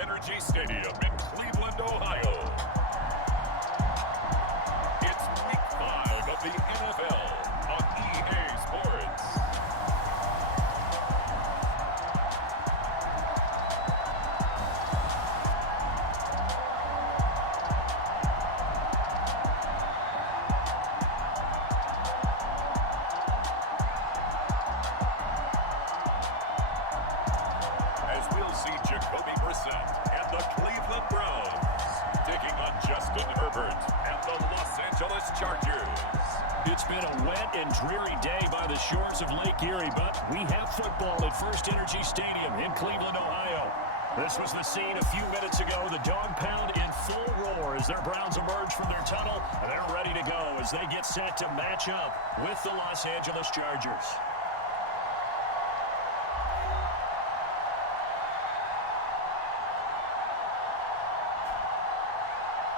Energy Stadium in Cleveland, Ohio. It's Week 5 of the NFL on EA Sports. As we'll see Jacoby Brissett and the Cleveland Browns taking on Justin Herbert and the Los Angeles Chargers. It's been a wet and dreary day by the shores of Lake Erie, but we have football at First Energy Stadium in Cleveland, Ohio. This was the scene a few minutes ago. The dog pound in full roar as their Browns emerge from their tunnel, and they're ready to go as they get set to match up with the Los Angeles Chargers.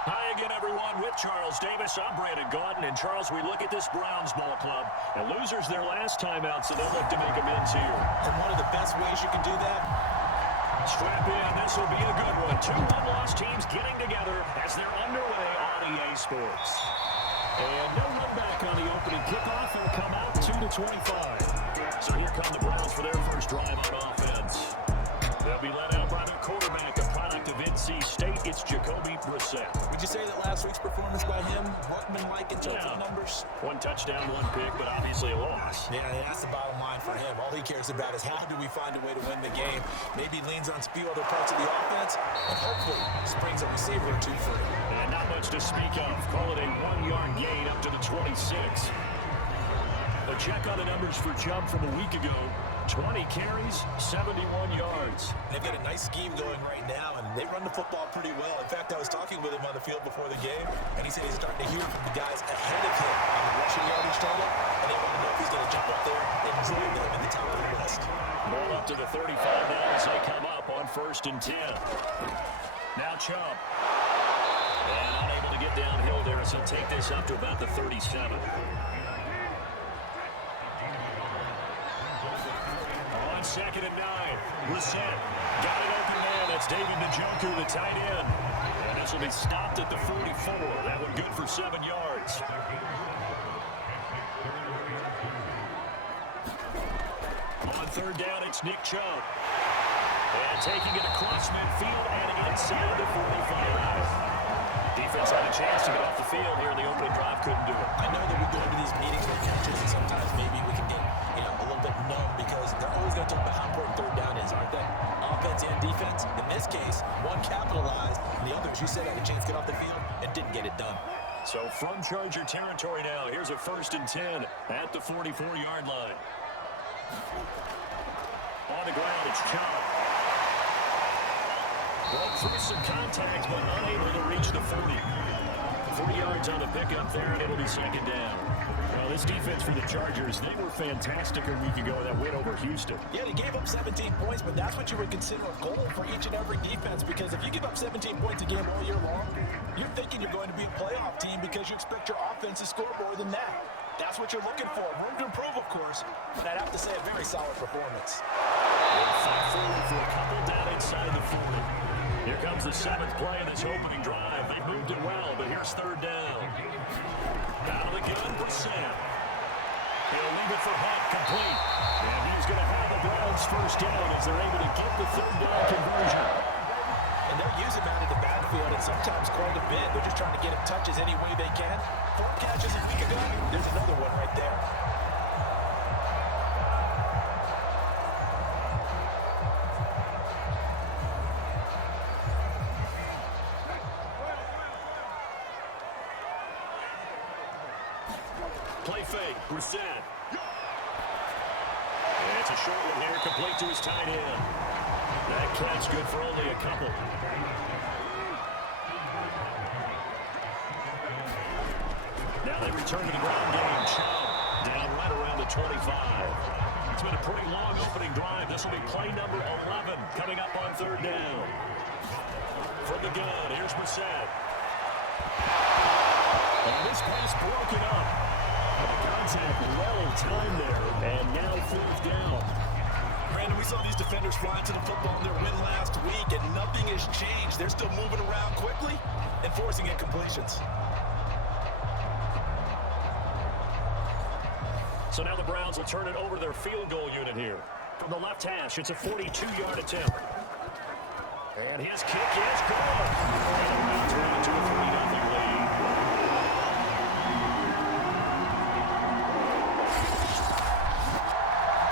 Hi again, everyone. With Charles Davis, I'm Brandon Gaudin. And Charles, we look at this Browns ball club. And losers their last time out, so they'll look to make amends here. And one of the best ways you can do that? Strap in. This will be a good one. Two one-loss teams getting together as they're underway on EA Sports. And no run back on the opening kickoff. It'll come out 2-25. So here come the Browns for their first drive on offense. They'll be led out by their quarterback, a product of NC State. It's Jacoby Brissett. Would you say that last week's performance by him, Ruckman-like in terms of numbers? One touchdown, one pick, but obviously a loss. Yeah, that's the bottom line for him. All he cares about is how do we find a way to win the game. Maybe leans on a few other parts of the offense, and hopefully springs a receiver or two free. And not much to speak of. Call it a 1-yard gain up to the 26. A check on the numbers for Chubb from a week ago. 20 carries, 71 yards. They've got a nice scheme going right now, and they run the football pretty well. In fact, I was talking with him on the field before the game, and he said he's starting to hear from the guys ahead of him on the rushing yardage total, and they want to know if he's going to jump up there and join them in the top of the list. Ball up to the 35 now as they come up on 1st and 10. Now Chubb. And unable to get downhill there as he'll take this up to about the 37. On 2nd and 9, Brissett got it open man. That's David Njoku, the tight end. And this will be stopped at the 44. That one good for 7 yards. On 3rd down, it's Nick Chubb. And taking it across midfield and inside the 45. Defense had a chance to get off the field here in the opening drive, couldn't do it. I know that we go into these meetings with coaches, and sometimes maybe we can get a little bit numb because they're always going to talk about how important 3rd down is, aren't they? Offense and defense. In this case, one capitalized, and the other, as you said, had a chance to get off the field and didn't get it done. So from Charger territory now, here's a 1st and 10 at the 44-yard line. On the ground, it's Chubb. Going through some contact, but unable to reach the 40. 40 yards on the pickup there, and it'll be 2nd down. Well, this defense for the Chargers, they were fantastic a week ago, that win over Houston. Yeah, they gave up 17 points, but that's what you would consider a goal for each and every defense, because if you give up 17 points a game all year long, you're thinking you're going to be a playoff team because you expect your offense to score more than that. That's what you're looking for. Room to improve, of course, but I'd have to say a very solid performance. They'll fight forward for a couple down inside the 40. Here comes the 7th play of this opening drive. They moved it well, but here's 3rd down. Out of the gun, Brissett. He'll leave it for Hunt, complete. And he's going to have the Browns 1st down as they're able to get the 3rd down conversion. And they'll use him out of the backfield, and sometimes quite a bit. They're just trying to get him touches any way they can. 4 catches a week ago. There's another one right there. Play fake, Brissett. And it's a short one here, complete to his tight end. That catch good for only a couple. Now they return to the ground game. Chubb down right around the 25. It's been a pretty long opening drive. This will be play number 11 coming up on 3rd down. From the gun, here's Brissett. And this pass broken up. Contact well timed there, and now 4th down. Brandon, we saw these defenders flying to the football in their win last week, and nothing has changed. They're still moving around quickly and forcing incompletions. So now the Browns will turn it over to their field goal unit here. From the left hash, it's a 42-yard attempt. And his kick is good. And the Browns are into a 3-0 lead.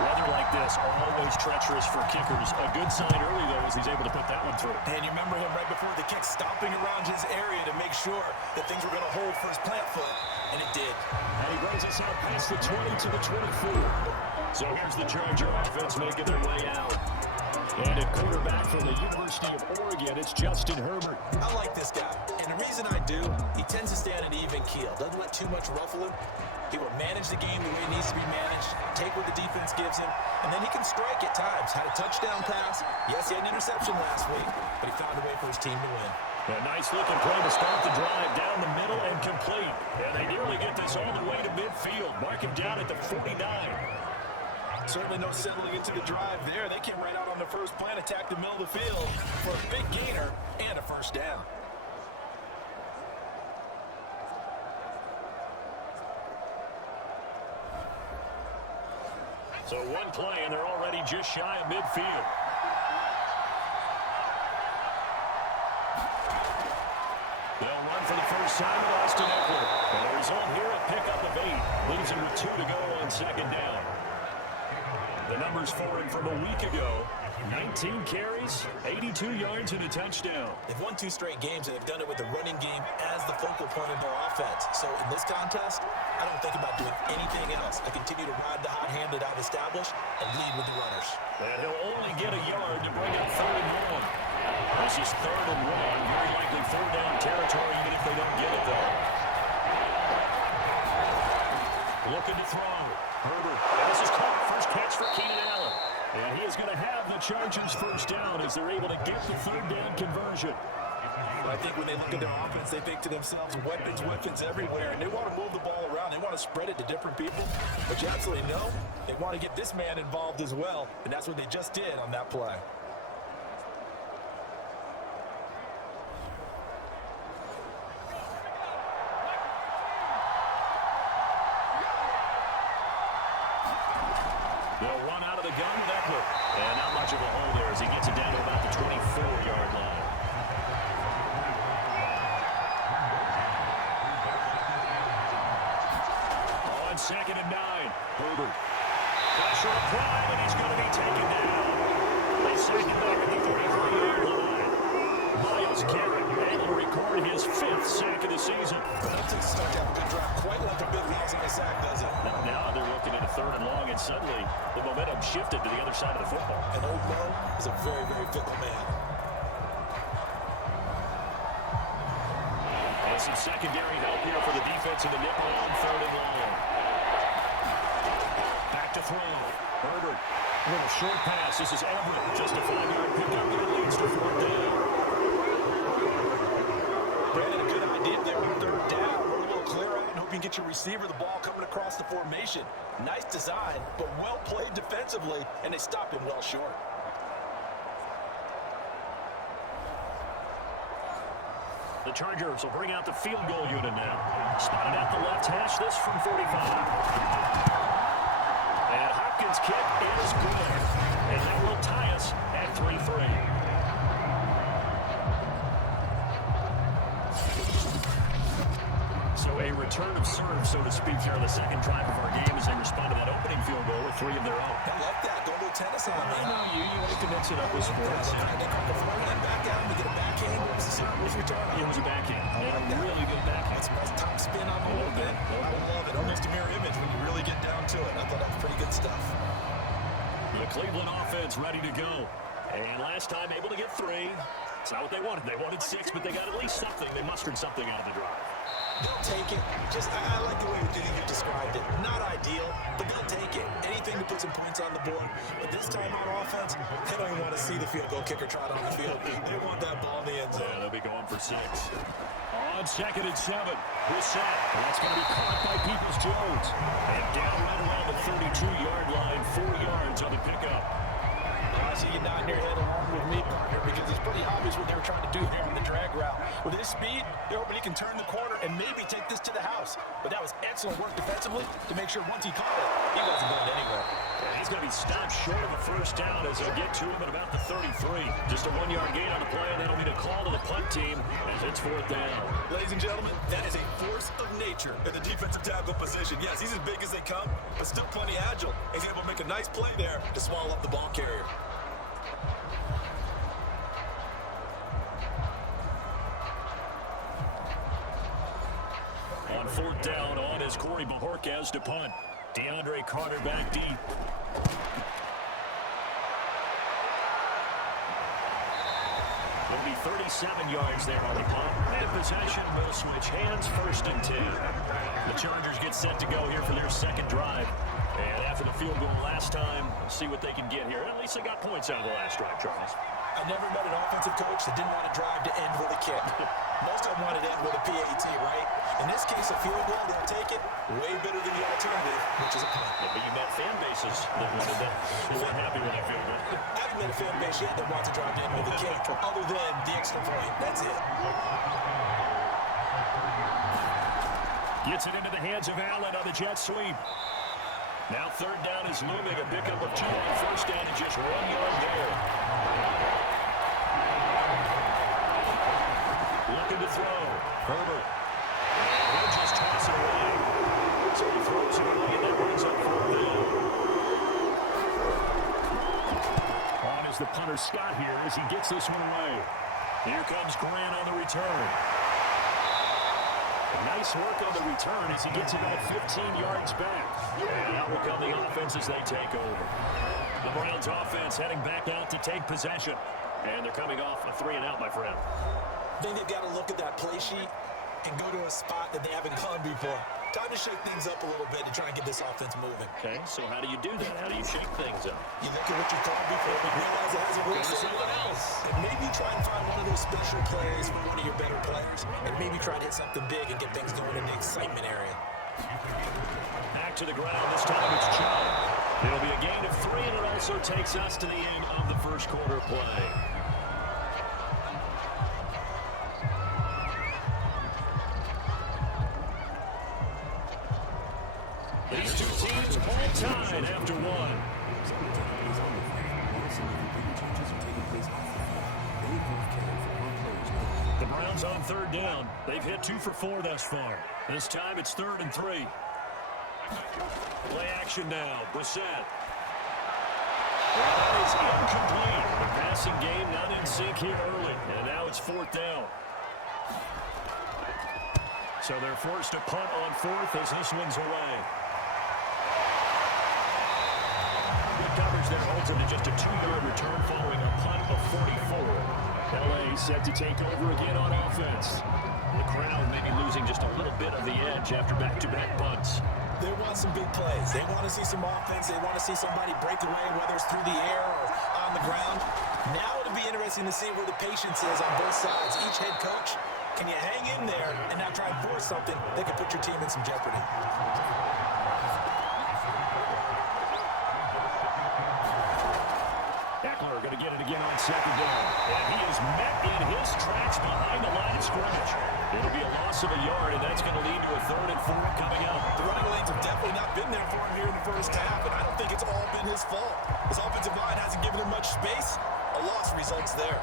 Weather like this are always treacherous for kickers. A good sign early, though, is he's able to put that one through. And you remember him right before the kick, stomping around his area to make sure that things were going to hold for his plant foot, and it did. And he brings us out past the 20 to the 24. So here's the Charger offense making their way out. And at quarterback from the University of Oregon, it's Justin Herbert. I like this guy, and the reason I do, he tends to stay on an even keel. Doesn't let too much ruffle him. He will manage the game the way it needs to be managed, take what the defense gives him, and then he can strike at times. Had a touchdown pass. Yes, he had an interception last week, but he found a way for his team to win. A nice-looking play to start the drive down the middle and complete. And they nearly get this all the way to midfield. Mark him down at the 49. Certainly no settling into the drive there. They came right out on the first play and attacked the middle of the field for a big gainer and a first down. So one play, and they're already just shy of midfield. They'll run for the first time with Austin Eckler. And the result here, a pickup of 8. Leaves him with 2 to go on second down. The numbers for him from a week ago: 19 carries, 82 yards, and a touchdown. They've won 2 straight games, and they've done it with the running game as the focal point of their offense. So in this contest, I don't think about doing anything else. I continue to ride the hot hand that I've established and lead with the runners. And he'll only get a yard to bring up 3rd and 1. This is 3rd and 1. Very likely 3rd down territory, even if they don't get it, though. Looking to throw. Herbert. And this is caught. First catch for Keenan Allen. And he is going to have the Chargers first down as they're able to get the 3rd down conversion. I think when they look at their offense, they think to themselves, weapons everywhere. And they want to move the ball around. They want to spread it to different people. But you absolutely know they want to get this man involved as well. And that's what they just did on that play. They'll run out of the gun with Eckler. And not much of a hole there as he gets it down to about the 24-yard line. On 2nd and 9, Herbert. Pressure applied, and he's going to be taken down. They sack him back at the 33-yard line. Myles Garrett able to record his 5th sack of the season. That takes a start to have a good drive. Quite like a big loss in a sack, does it? Now they're looking at a 3rd and long, and suddenly the momentum shifted to the other side of the football. And Old Mo is a very, very fickle man. And some secondary help here for the defense in the nickel on 3rd and long. Back to throw. Herbert. A little short pass. This is Everett. Just a 5-yard pickup that leads to 4th down. Brandon, a good idea there on 3rd down. We're a little clear out and hope you can get your receiver the ball coming across the formation. Nice design, but well played defensively, and they stopped him well short. The Chargers will bring out the field goal unit now. Spotted at the left hash, this from 45. And Hopkins' kick is good. And that will tie us at 3-3. So a return of serve, so to speak, here on the second drive of our game as they respond to that opening field goal with 3 of their own. I like that. Don't do tennis on me. I know you want to mix it up with sports. They call the forehand back out. We get a backhand. What's the serve? What's the return? It was a backhand. And a really good backhand. That's top spin on a little bit. I love it. Almost a mirror image when you really get down to it. I thought that was pretty good stuff. The Cleveland offense ready to go. And last time able to get 3. It's not what they wanted. They wanted 6, but they got at least something. They mustered something out of the drive. They'll take it. I like the way you described it. Not ideal, but they'll take it. Anything to put some points on the board. But this time on offense, they don't even want to see the field goal kicker trot on the field. They want that ball in the end zone. Yeah, they'll be going for 6. On 2nd and 7, Brissett. That's going to be caught by Peoples-Jones. And down right around the 32-yard line, 4 yards on the pickup. see you nodding your head along with me, partner, because it's pretty obvious what they were trying to do here on the drag route. With his speed, they're hoping he can turn the corner and maybe take this to the house. But that was excellent work defensively to make sure once he caught it, he wasn't going anywhere. And he's going to be stopped short of a first down as they'll get to him at about the 33. Just a 1-yard gain on the play, and that'll be the call to the punt team as it's fourth down. Ladies and gentlemen, that is a force of nature in the defensive tackle position. Yes, he's as big as they come, but still plenty agile. He's able to make a nice play there to swallow up the ball carrier. On fourth down, on is Corey Bajorquez to punt. DeAndre Carter back deep. It'll be 37 yards there on the punt. And possession will switch hands, first and 10. The Chargers get set to go here for their second drive. And after the field goal last time, we'll see what they can get here. At least they got points out of the last drive, Charles. I never met an offensive coach that didn't want to drive to end with a kick. Most of them wanted to end with a PAT, right? In this case, a field goal, they'll take it. Way better than the alternative, which is a punt. Yeah, but you met fan bases that wanted that. They weren't happy with that field goal. I haven't met a fan base yet that wants to drive in with a kick, other than the extra point. That's it. Gets it into the hands of Allen on the jet sweep. Now third down is looming. A pickup of 2 on first down and just 1 yard there. Looking to throw. Herbert. He'll just toss it away. So he throws it away, and that brings up fourth down. On is the punter Scott here as he gets this one away. Here comes Grant on the return. Nice work on the return as he gets about 15 yards back. And out will come the offense as they take over. The Browns offense heading back out to take possession. And they're coming off a 3-and-out, my friend. I think they've got to look at that play sheet and go to a spot that they haven't gone before. Time to shake things up a little bit to try and get this offense moving. Okay, so how do you do that? How do you shake things up? You look at what you've done before, but realize it hasn't worked for someone else. And maybe try and find one of those special plays for one of your better players. And maybe try to hit something big and get things going in the excitement area. Back to the ground. This time it's Chubb. It'll be a gain of 3, and it also takes us to the end of the first quarter play. These two teams all tied after one. The Browns on third down. They've hit 2 for 4 thus far. This time it's 3rd and 3. Play action now. Brissett. That is incomplete. The passing game not in sync here early. And now it's 4th down. So they're forced to punt on 4th as this one's away. Coverage there holds him to just a 2-yard return following a punt of 44. L.A. set to take over again on offense. The crowd may be losing just a little bit of the edge after back-to-back punts. They want some big plays. They want to see some offense. They want to see somebody break away, whether it's through the air or on the ground. Now it'll be interesting to see where the patience is on both sides. Each head coach, can you hang in there and not try and force something that can put your team in some jeopardy? Going to get it again on second down. And he is met in his tracks behind the line of scrimmage. It'll be a loss of a yard, and that's going to lead to a 3rd and 4 coming up. The running lanes have definitely not been there for him here in the first half, and I don't think it's all been his fault. His offensive line hasn't given him much space. A loss results there.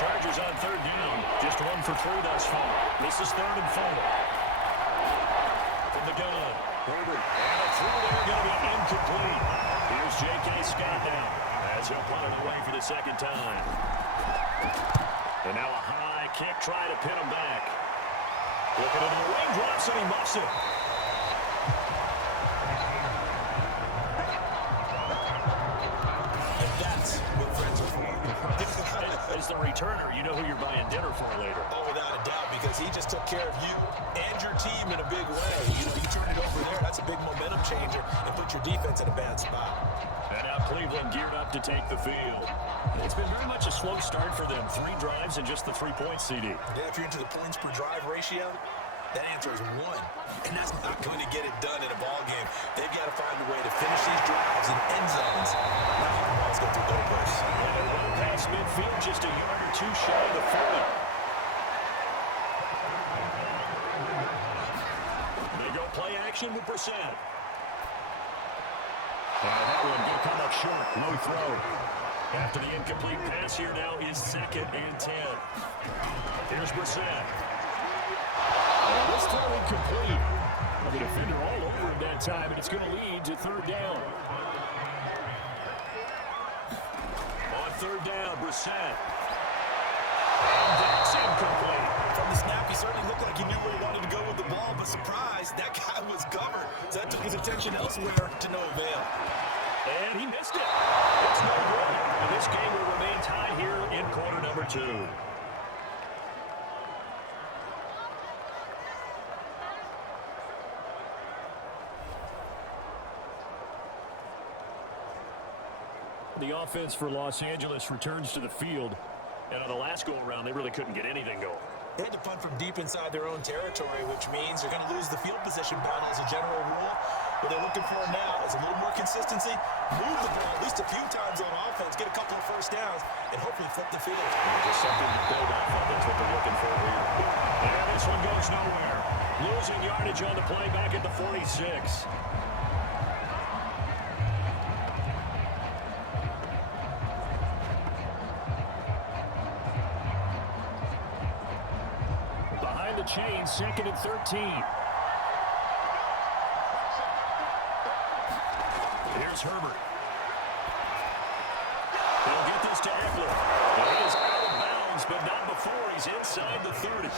Chargers on third down. Just 1 for 3 thus far. This is 3rd and 4. From the gun. Herbert. And a through there going to be incomplete. Here's J.K. Scott now as he'll punt it away for the second time. And now a high kick trying to pin him back. Looking into the raindrops, and he muffs it. And that's what friends are for. As the returner, you know who you're buying dinner for later. Oh, without a doubt, because he just took care of you and your team in a big way. You know, you turned it over turnover there, that's a big momentum changer and put your defense in a bad spot. And now Cleveland geared up to take the field. It's been very much a slow start for them. 3 drives and just the 3-point CD. Yeah, if you're into the points per drive ratio, that answer is 1. And that's not going to get it done in a ball game. They've got to find a way to finish these drives in end zones. Not let the balls go through goalposts. And they run past midfield just a yard or 2 shy of the 40. They go play action with Brissett. And that one going to come up short. Low throw. After the incomplete pass here now is 2nd and 10. Here's Brissett. And this throw incomplete. The defender all over him that time, and it's going to lead to 3rd down. On 3rd down, Brissett. And that's incomplete. From the snap, he certainly looked like he knew where he wanted to go with the ball, but surprise, that guy was covered. So that took his attention elsewhere to no avail. And he missed it. It's no good. And this game will remain tied here in quarter number 2. The offense for Los Angeles returns to the field. And on the last go-around, they really couldn't get anything going. They had to punt from deep inside their own territory, which means they're going to lose the field position battle as a general rule. What they're looking for now is a little more consistency, move the ball at least a few times on offense, get a couple of first downs, and hopefully flip the field. Just something to build off of. That's what they're looking for here. And this one goes nowhere. Losing yardage on the play back at the 46. Behind the chain, 2nd and 13. Here's Herbert. They'll get this to Eckler. He is out of bounds, but not before he's inside the 30.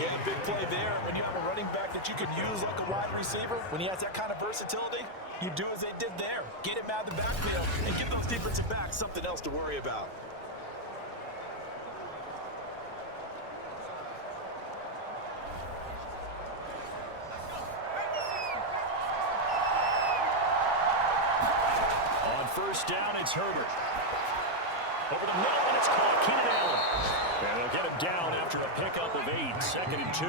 Yeah, big play there. When you have a running back that you can use like a wide receiver, when he has that kind of versatility, you do as they did there. Get him out of the backfield and give those defensive backs something else to worry about. First down, it's Herbert. Over the middle, and it's caught. Keenan Allen. And they'll get him down after a pickup of 8. 2nd and 2.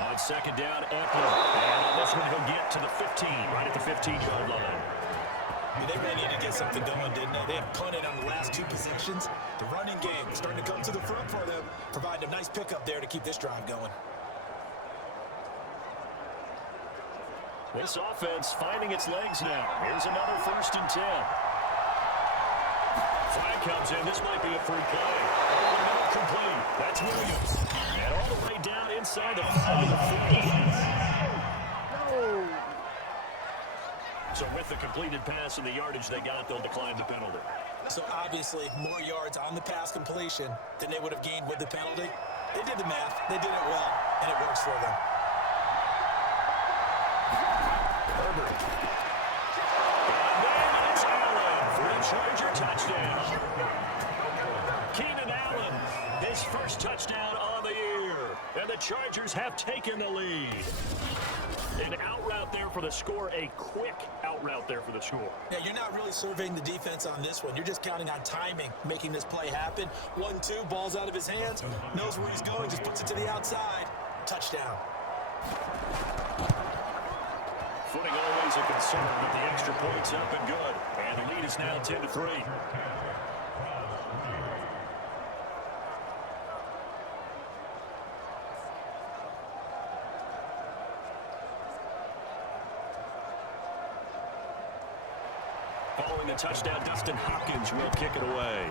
On 2nd down, Eckler. And on this one, he'll get to the 15, right at the 15-yard line. They really need to get something going, didn't they? They had punted on the last 2 possessions. The running game starting to come to the front for them, providing a nice pickup there to keep this drive going. This offense finding its legs now. Here's another 1st and 10. Flag comes in. This might be a free play. Not complete. That's Williams. And all the way down inside the 50. So with the completed pass and the yardage they got, they'll decline the penalty. So obviously more yards on the pass completion than they would have gained with the penalty. They did the math. They did it well, and it works for them. Herbert. And then it's Allen for a Charger touchdown. Keenan Allen, his first touchdown on the year. And the Chargers have taken the lead. An out route there for the score, a quick out route there for the score. Yeah, you're not really surveying the defense on this one. You're just counting on timing, making this play happen. 1-2, ball's out of his hands, knows where he's going, just puts it to the outside. Touchdown. Footing always a concern, but the extra point's up and good. And the lead is now 10-3. Following the touchdown, Dustin Hopkins will kick it away.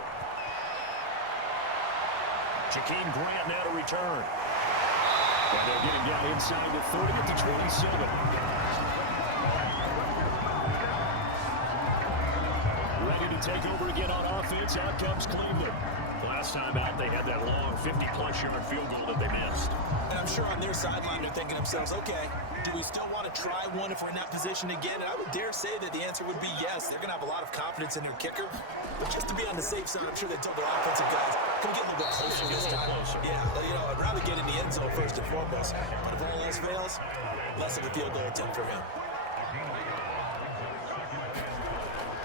Jakeem Grant now to return. And they'll get him down inside the 30 at the 27. Ready to take over again on offense. Out comes Cleveland. Last time out, they had that long 50-plus yard field goal that they missed. And I'm sure on their sideline, they're thinking to themselves, okay, do we still want to try one if we're in that position again? And I would dare say that the answer would be yes. They're going to have a lot of confidence in their kicker. But just to be on the safe side, I'm sure they told their offensive guys, can we get a little bit closer this time? Yeah, I'd rather get in the end zone first and foremost. But if all else fails, less of a field goal attempt for him.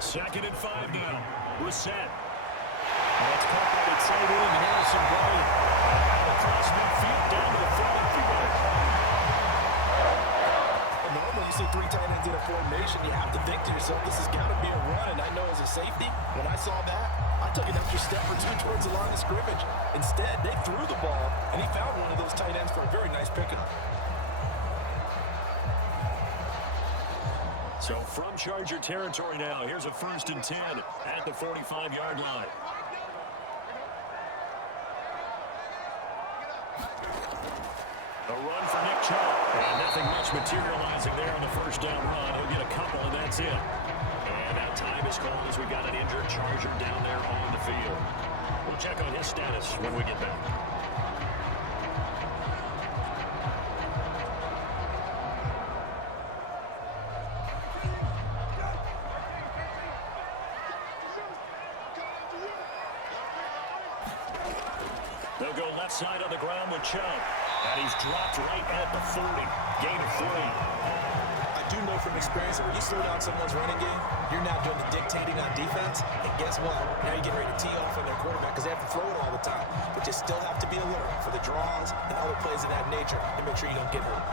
2nd and 5 now. Reset. That's pumped inside in, and Harrison Bryant. Across midfield, down to the front everywhere. Well, normally you see 3 tight ends in a formation, you have to think to yourself, this has got to be a run. And I know as a safety, when I saw that, I took an extra step or 2 towards the line of scrimmage. Instead, they threw the ball, and he found one of those tight ends for a very nice pickup. So from Charger territory now, here's a 1st and 10 at the 45-yard line. A run for Nick Chubb. And nothing much materializing there on the 1st down run. He'll get a couple, and that's it. And that time is called as we got an injured Charger down there on the field. We'll check on his status when we get back. They'll go left side on the ground with Chubb. And he's dropped right at the 40. Gain of 3. I do know from experience that when you slow down someone's running game, you're not doing the dictating on defense. And guess what? Now you're getting ready to tee off on their quarterback because they have to throw it all the time. But you still have to be alert for the draws and other plays of that nature and make sure you don't get hurt.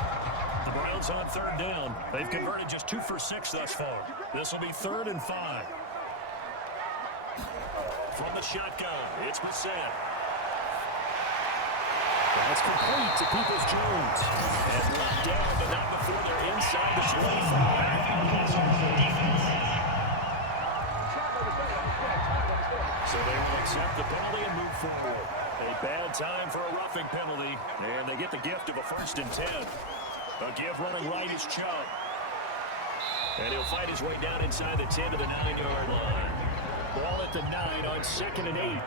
The Browns on 3rd down. They've converted just 2 for 6 thus far. This will be 3rd and 5. From the shotgun, it's Brissett. That's complete to Peoples-Jones. And brought down, but not before they're inside the 25. So they will accept the penalty and move forward. A bad time for a roughing penalty, and they get the gift of a 1st and 10. A give running right is Chubb. And he'll fight his way down inside the 10 to the 9-yard line. Ball at the 9 on 2nd and 8.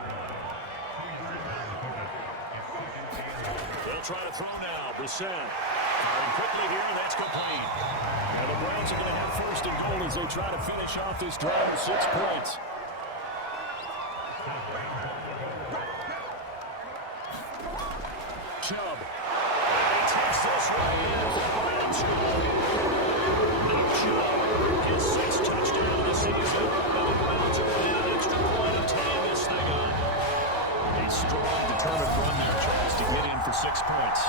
They'll try to throw now. Brissett. And quickly here, and that's complete. And the Browns are going to have 1st and goal as they try to finish off this drive with 6 points. Chubb. And he takes this one in for the Browns. Nick Chubb, his 6th touchdown of the season. And the Browns are within an extra point of tying this thing up. A strong, determined run there, Charles, to get in for 6 points.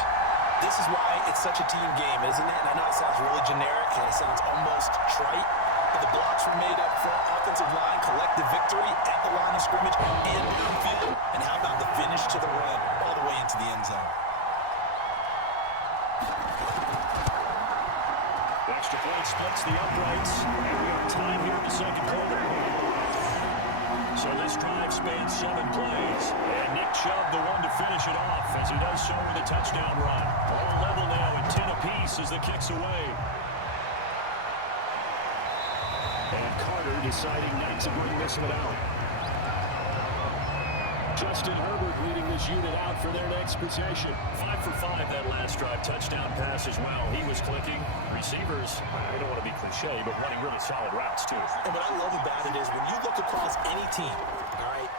This is why it's such a team game, isn't it? And I know it sounds really generic and it sounds almost trite, but the blocks were made up front, offensive line, collective victory at the line of scrimmage and downfield. And how about the finish to the run all the way into the end zone? Extra point splits the uprights, and we are tied here in the 2nd quarter. So this drive spans 7 plays, and Nick Chubb the one to finish it off as he does so with a touchdown run. All level now at 10 apiece as the kick's away. And Carter deciding not to bring this one out. Justin Herbert leading this unit out for their next possession. 5 for 5 that last drive. Touchdown pass as well. He was clicking. Receivers, I don't want to be cliche, but running really solid routes too. And what I love about it is when you look across any team, all right,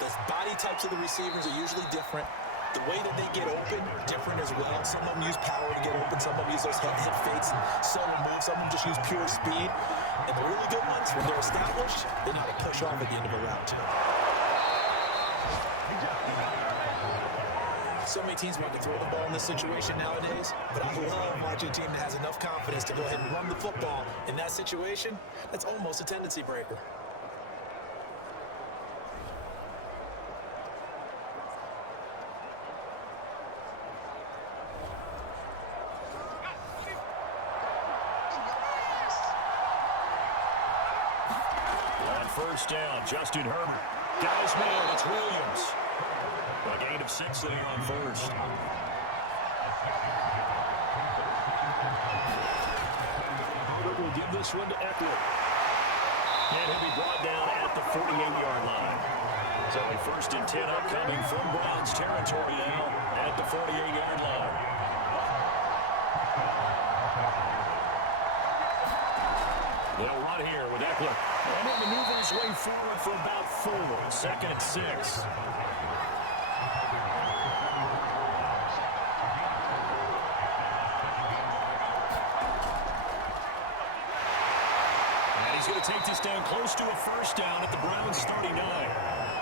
the body types of the receivers are usually different. The way that they get open, different as well. Some of them use power to get open. Some of them use those hip fakes and solo moves. Some of them just use pure speed. And the really good ones, when they're established, they know how to push off at the end of a route too. So many teams want to throw the ball in this situation nowadays, but I love watching a team that has enough confidence to go ahead and run the football in that situation. That's almost a tendency breaker. On 1st down, Justin Herbert. Guys man, it's Williams. A gain of 6 there on 1st. Herbert will give this one to Eckler. And he'll be brought down at the 48-yard line. So a 1st and 10 upcoming from Browns territory now at the 48-yard line. They'll run here with Eckler. And he'll maneuver his way forward for about 4. 2nd and 6. He's going to take this down close to a 1st down at the Browns 39.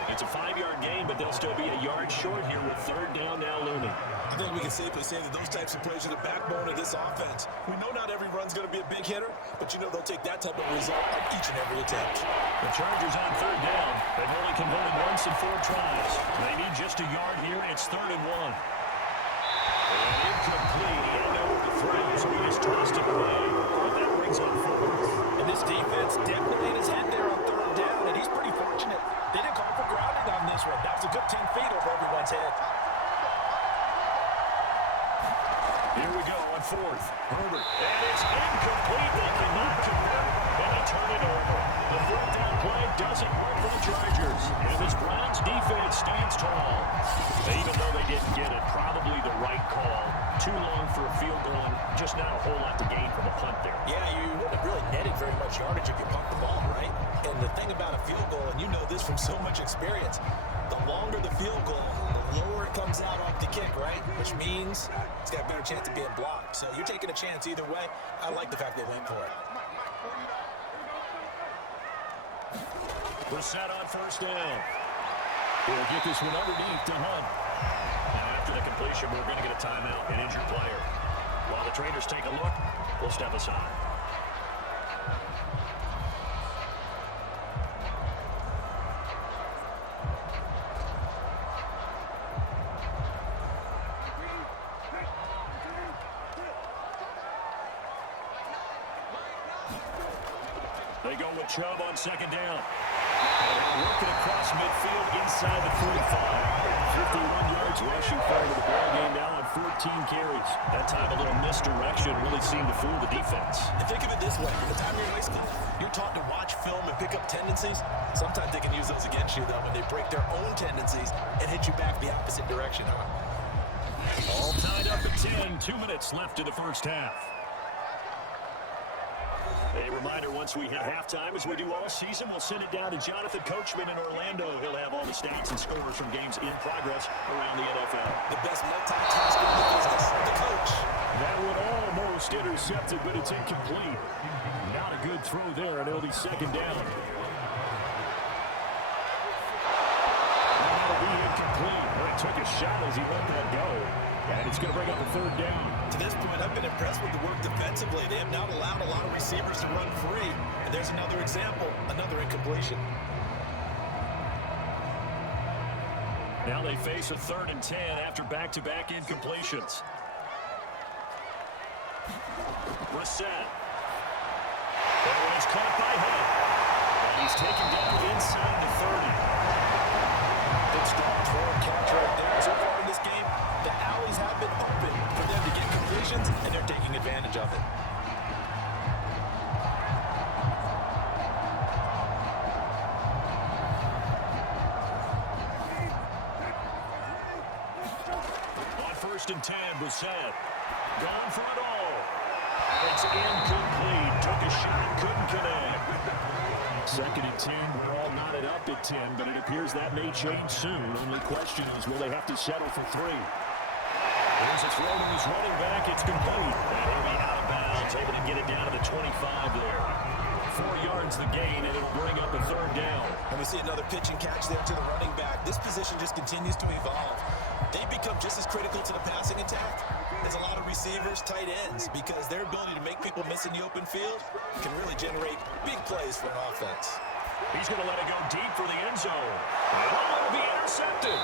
It's a 5-yard gain, but they'll still be a yard short here with 3rd down now looming. I think we can safely say that those types of plays are the backbone of this offense. We know not every run's going to be a big hitter, but you know they'll take that type of result on each and every attempt. The Chargers on 3rd down. They've only converted once in 4 tries. They need just a yard here, and it's 3rd and 1. And incomplete. He had nowhere to throw, so he just tossed it away. But that brings up 4th. And this defense definitely in his head there on 3rd down, and he's pretty fortunate. They didn't call for grounding on this one. That was a good 10 feet over everyone's head. Here we go on 4th. Herbert. And it's incomplete. They cannot convert. And they turn it over. The 4th down play doesn't work for the Chargers. And this Browns defense stands tall. Even though they didn't get it, probably the right call. Too long for a field goal, and just not a whole lot to gain from a punt there. Yeah, you wouldn't have really netted very much yardage if you pumped the ball, right? And the thing about a field goal, and you know this from so much experience, the longer the field goal, the lower it comes out off the kick, right? Which means it's got a better chance of being blocked. So you're taking a chance either way. I like the fact they went for it. We're set on 1st down. We'll get this one underneath to Hunt. Now after the completion, we're going to get a timeout, an injured player. While the traders take a look, we'll step aside. They go with Chubb on 2nd down. Working across midfield inside the 45. 51 yards rushing forward to the ball game now on 14 carries. That time a little misdirection really seemed to fool the defense. And think of it this way. The time you're wasting, you're taught to watch film and pick up tendencies. Sometimes they can use those against you, though, when they break their own tendencies and hit you back the opposite direction, huh? All tied up at 10. 2 minutes left in the 1st half. A reminder, once we hit halftime, as we do all season, we'll send it down to Jonathan Coachman in Orlando. He'll have all the stats and scores from games in progress around the NFL. The best multitasker in the business, the coach. That one almost intercepted, but it's incomplete. Not a good throw there, and it'll be 2nd down. That'll be incomplete. Well, he took a shot as he let that go. And it's going to bring up a 3rd down. To this point, I've been impressed with the work defensively. They have not allowed a lot of receivers to run free. And there's another example, another incompletion. Now they face a 3rd and 10 after back-to-back incompletions. Brissett. And he's caught by Hunt. And he's taken down inside the 30. Good strong throw and catch right there. So far in this game, the alleys have been open for them to get completions, and they're taking advantage of it. On 1st and 10, Brissett. Going for it all. It's incomplete. Took a shot, couldn't connect. 2nd and 10, we're all knotted up at 10, but it appears that may change soon. Only question is, will they have to settle for 3? Here's a throw to his running back. It's complete. And he'll be out of bounds, able to get it down to the 25 there. 4 yards the gain, and it'll bring up a 3rd down. And we see another pitch and catch there to the running back. This position just continues to evolve. They've become just as critical to the passing attack as a lot of receivers, tight ends, because their ability to make people miss in the open field can really generate big plays for an offense. He's going to let it go deep for the end zone. And it'll be intercepted.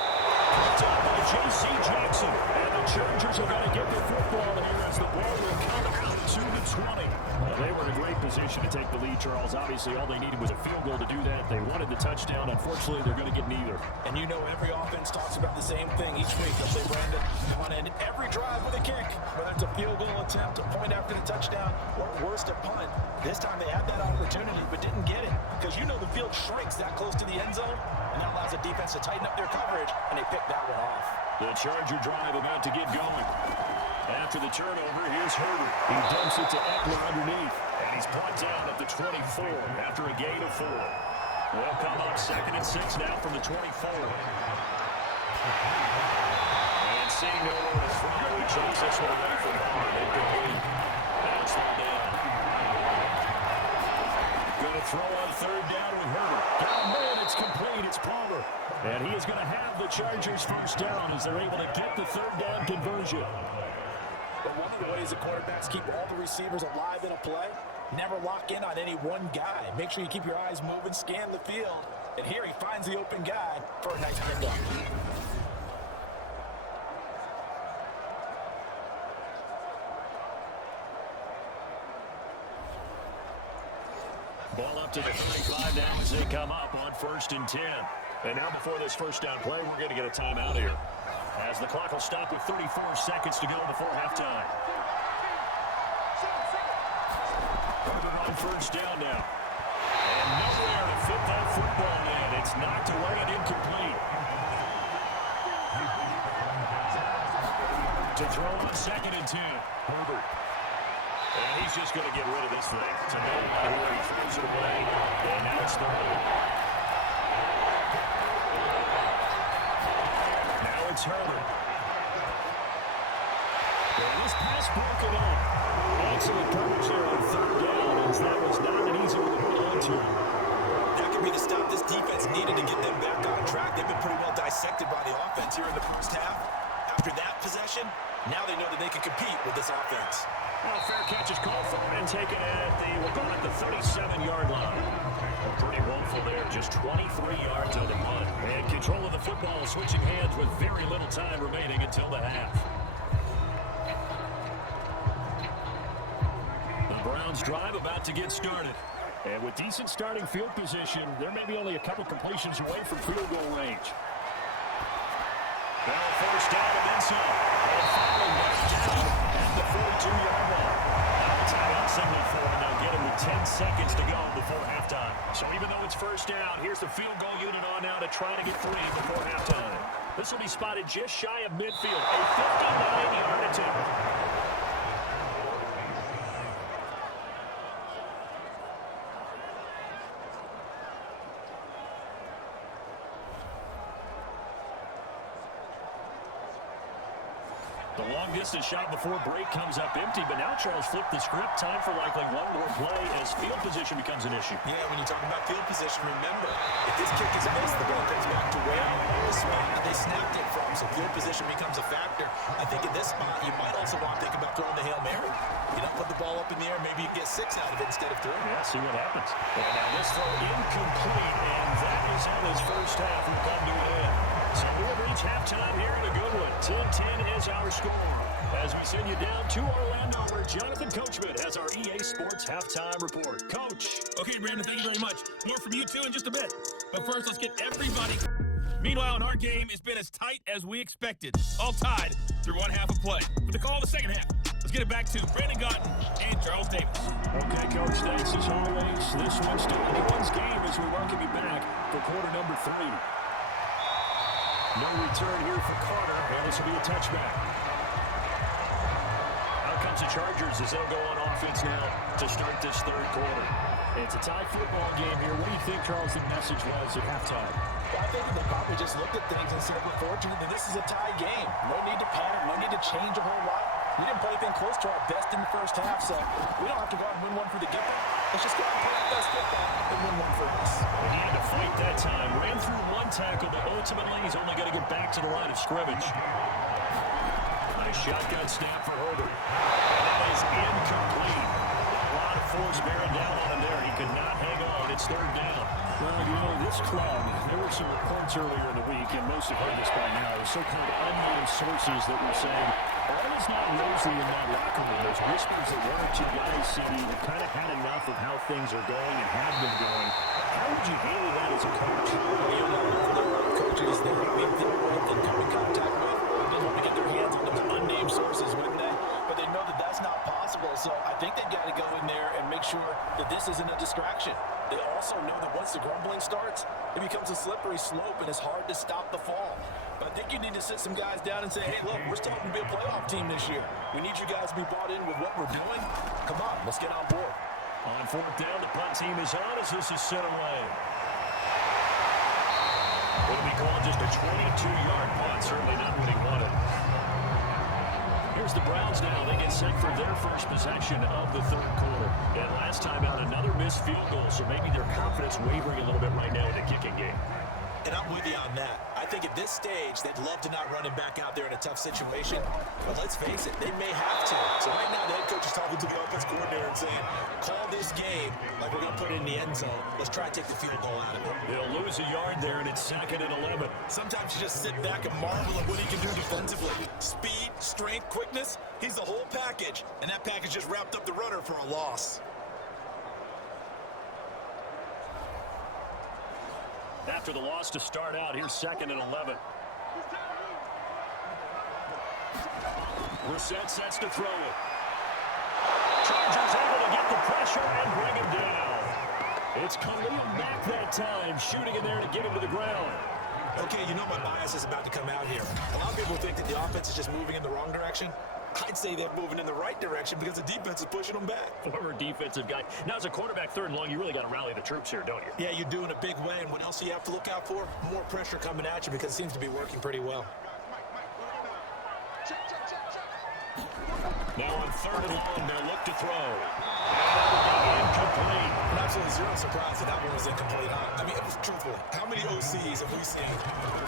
Top by J.C. Jackson. And the Chargers are going to get the football here as the ball will come out to the 20. Well, they were in a great position to take the lead, Charles. Obviously, all they needed was a field goal to do that. They wanted the touchdown. Unfortunately, they're going to get neither. And you know every offense talks about the same thing each week. They'll say, Brandon, on end every drive with a kick, whether it's a field goal attempt, a point after the touchdown, or worst, a punt. This time they had that opportunity but didn't get it because you know the field shrinks that close to the end zone. And that allows the defense to tighten up their coverage, and they pick that one off. The Charger drive about to get going. After the turnover, here's Herbert. He dumps it to Eckler underneath. And he's brought down at the 24 after a gain of 4. They'll come up 2nd and 6 now from the 24. And seeing nowhere to throw, he chucks this one away from Barr. Incomplete. Now it's one down. Going to throw on 3rd down with Herbert. Down man, it's complete. It's Palmer. And he is going to have the Chargers first down as they're able to get the 3rd down conversion. But one of the ways the quarterbacks keep all the receivers alive in a play, never lock in on any one guy. Make sure you keep your eyes moving, scan the field. And here he finds the open guy for a nice pickup. Ball up to the 35 now as they come up on 1st and 10. And now before this first down play, we're going to get a timeout here, as the clock will stop with 34 seconds to go before halftime. Herbert on 1st down now. And nowhere to fit that football in. It's knocked away and incomplete. To throw on 2nd and 2. Herbert. And he's just going to get rid of this thing. To no matter where he throws it away. And now it's 3rd. Now it's Herbert. And this pass broken up. Excellent coverage there on 3rd down, as that was not an easy one to hold on to. That could be the stop this defense needed to get them back on track. They've been pretty well dissected by the offense here in the first half. After that possession, now they know that they can compete with this offense. Well, fair catch is called for and taken at we'll go at the 37-yard line. Pretty woeful there, just 23 yards on the punt. And control of the football, switching hands with very little time remaining until the half. The Browns drive about to get started. And with decent starting field position, there may be only a couple completions away from field goal range. Now 1st down and then some. And finally knocked down at the 42-yard line. Now timeout signal for him. They'll get him with 10 seconds to go before halftime. So even though it's 1st down, here's the field goal unit on now to try to get 3 before halftime. This will be spotted just shy of midfield. A 59-yard attempt. The long-distance shot before break comes up empty, but now Charles flipped the script. Time for likely one more play as field position becomes an issue. Yeah, when you talk about field position, remember, if this kick is missed, the ball comes back to where the spot that they snapped it from, so field position becomes a factor. I think in this spot, you might also want to think about throwing the Hail Mary. You don't put the ball up in the air, maybe you get 6 out of it instead of 3. Yeah, see what happens. And now this throw incomplete, and that is how his first half will come to an end. So we'll reach halftime here in a good one. 10-10 is our score. As we send you down to Orlando, where Jonathan Coachman has our EA Sports halftime report. Coach. Okay, Brandon, thank you very much. More from you, too, in just a bit. But first, let's get everybody. Meanwhile, in our game, it's been as tight as we expected. All tied through one half of play. For the call of the second half, let's get it back to Brandon Gotton and Charles Davis. Okay, Coach, thanks as always. This one's still anyone's game as we welcome you back for quarter number 3. No return here for Carter, and this will be a touchback. Out comes the Chargers as they'll go on offense now to start this 3rd quarter. It's a tie football game here. What do you think, Charles, the message was at halftime? Well, I think they probably just looked at things and said, we're fortunate that this is a tie game. No need to panic, no need to change a whole lot. We didn't play anything close to our best in the first half, so we don't have to go out and win one for the get-back. Let's just go out and play our best football and win one for us. He had to fight that time. Ran through one tackle, but ultimately he's only going to get back to the line of scrimmage. Nice shotgun snap for Herbert. And that is incomplete. A lot of force bearing down on him there. He could not hang on. It's 3rd down. Well, you know, this club, there were some reports earlier in the week, and most have heard this by now, so-called unnamed sources that were saying, all is not rosy in that locker room. There's whispers that one or two guys seem to have kind of had enough of how things are going and have been going. How would you handle that as a coach? Well, you know, there are coaches that we've been with and come in contact with. They want to get their hands on those unnamed sources, wouldn't they? But they know that that's not possible, so I think they've got to go in there and make sure that this isn't a distraction. They also know that once the grumbling starts, it becomes a slippery slope and it's hard to stop the fall. But I think you need to sit some guys down and say, hey, look, we're still going to be a playoff team this year. We need you guys to be bought in with what we're doing. Come on, let's get on board. On fourth down, the punt team is on as this is sent away. It'll be called just a 22-yard punt, certainly not what he wanted. Here's the Browns now. They get set for their first possession of the third quarter. And last time out, another missed field goal, so maybe their confidence wavering a little bit right now in the kicking game. And I'm with you on that. I think at this stage, they'd love to not run him back out there in a tough situation. But let's face it, they may have to. So right now, the head coach is talking to the offense coordinator and saying, call this game like we're going to put it in the end zone. Let's try to take the field goal out of it. They'll lose a yard there, and it's 2nd and 11. Sometimes you just sit back and marvel at what he can do defensively. Speed, strength, quickness, he's the whole package. And that package just wrapped up the runner for a loss. After the loss to start out, here's 2nd and 11. Brissett sets to throw it. Chargers able to get the pressure and bring him down. It's Khalil Mack that time, shooting in there to get him to the ground. Okay, you know my bias is about to come out here. A lot of people think that the offense is just moving in the wrong direction. I'd say they're moving in the right direction because the defense is pushing them back. Former defensive guy. Now, as a quarterback, 3rd and long, you really got to rally the troops here, don't you? Yeah, you do in a big way. And what else do you have to look out for? More pressure coming at you because it seems to be working pretty well. Now on 3rd and long, they'll look to throw. Incomplete. I'm absolutely zero surprise that one was incomplete. I mean, truthfully, how many OCs have we seen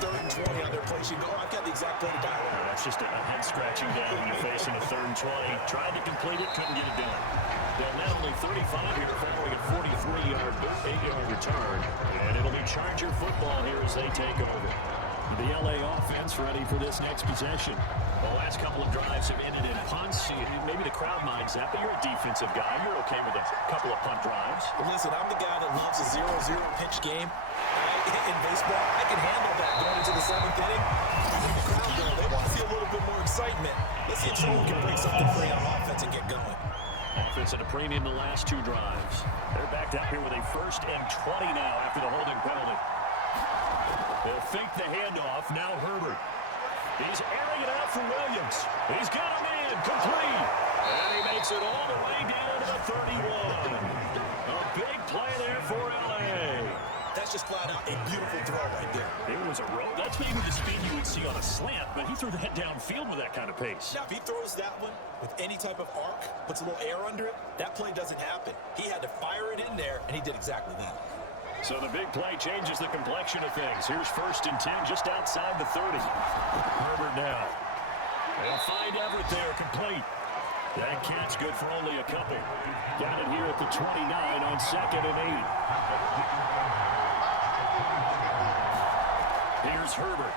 3rd and 20 on their play sheet? Oh, I've got the exact play to dial. That's just a head-scratching down when you're facing a 3rd and 20. Tried to complete it, couldn't get it done. They'll net only 35 here following a 43-yard, 8-yard return. And it'll be Charger football here as they take over. The LA offense ready for this next possession. The last couple of drives have ended in punts. Maybe the crowd minds that, but you're a defensive guy. You're okay with a couple of punt drives. Well, listen, I'm the guy that loves a 0-0 pitch game. In baseball, I can handle that going into the 7th inning. The crowd, they want to see a little bit more excitement. Let's see if someone can break something free on offense and get going. Offense at a premium the last 2 drives. They're backed up here with a 1st and 20 now after the holding penalty. They'll fake the handoff. Now Herbert. He's airing it out for Williams. He's got him in. Complete. And he makes it all the way down to the 31. A big play there for L.A. That's just flat out a beautiful throw right there. It was a roll. That's maybe the speed you would see on a slant, but he threw that downfield with that kind of pace. Now, if he throws that one with any type of arc, puts a little air under it, that play doesn't happen. He had to fire it in there, and he did exactly that. So the big play changes the complexion of things. Here's 1st and 10 just outside the 30. Herbert now. They'll find Everett there, complete. That catch good for only a couple. Got it here at the 29 on 2nd and 8. Here's Herbert.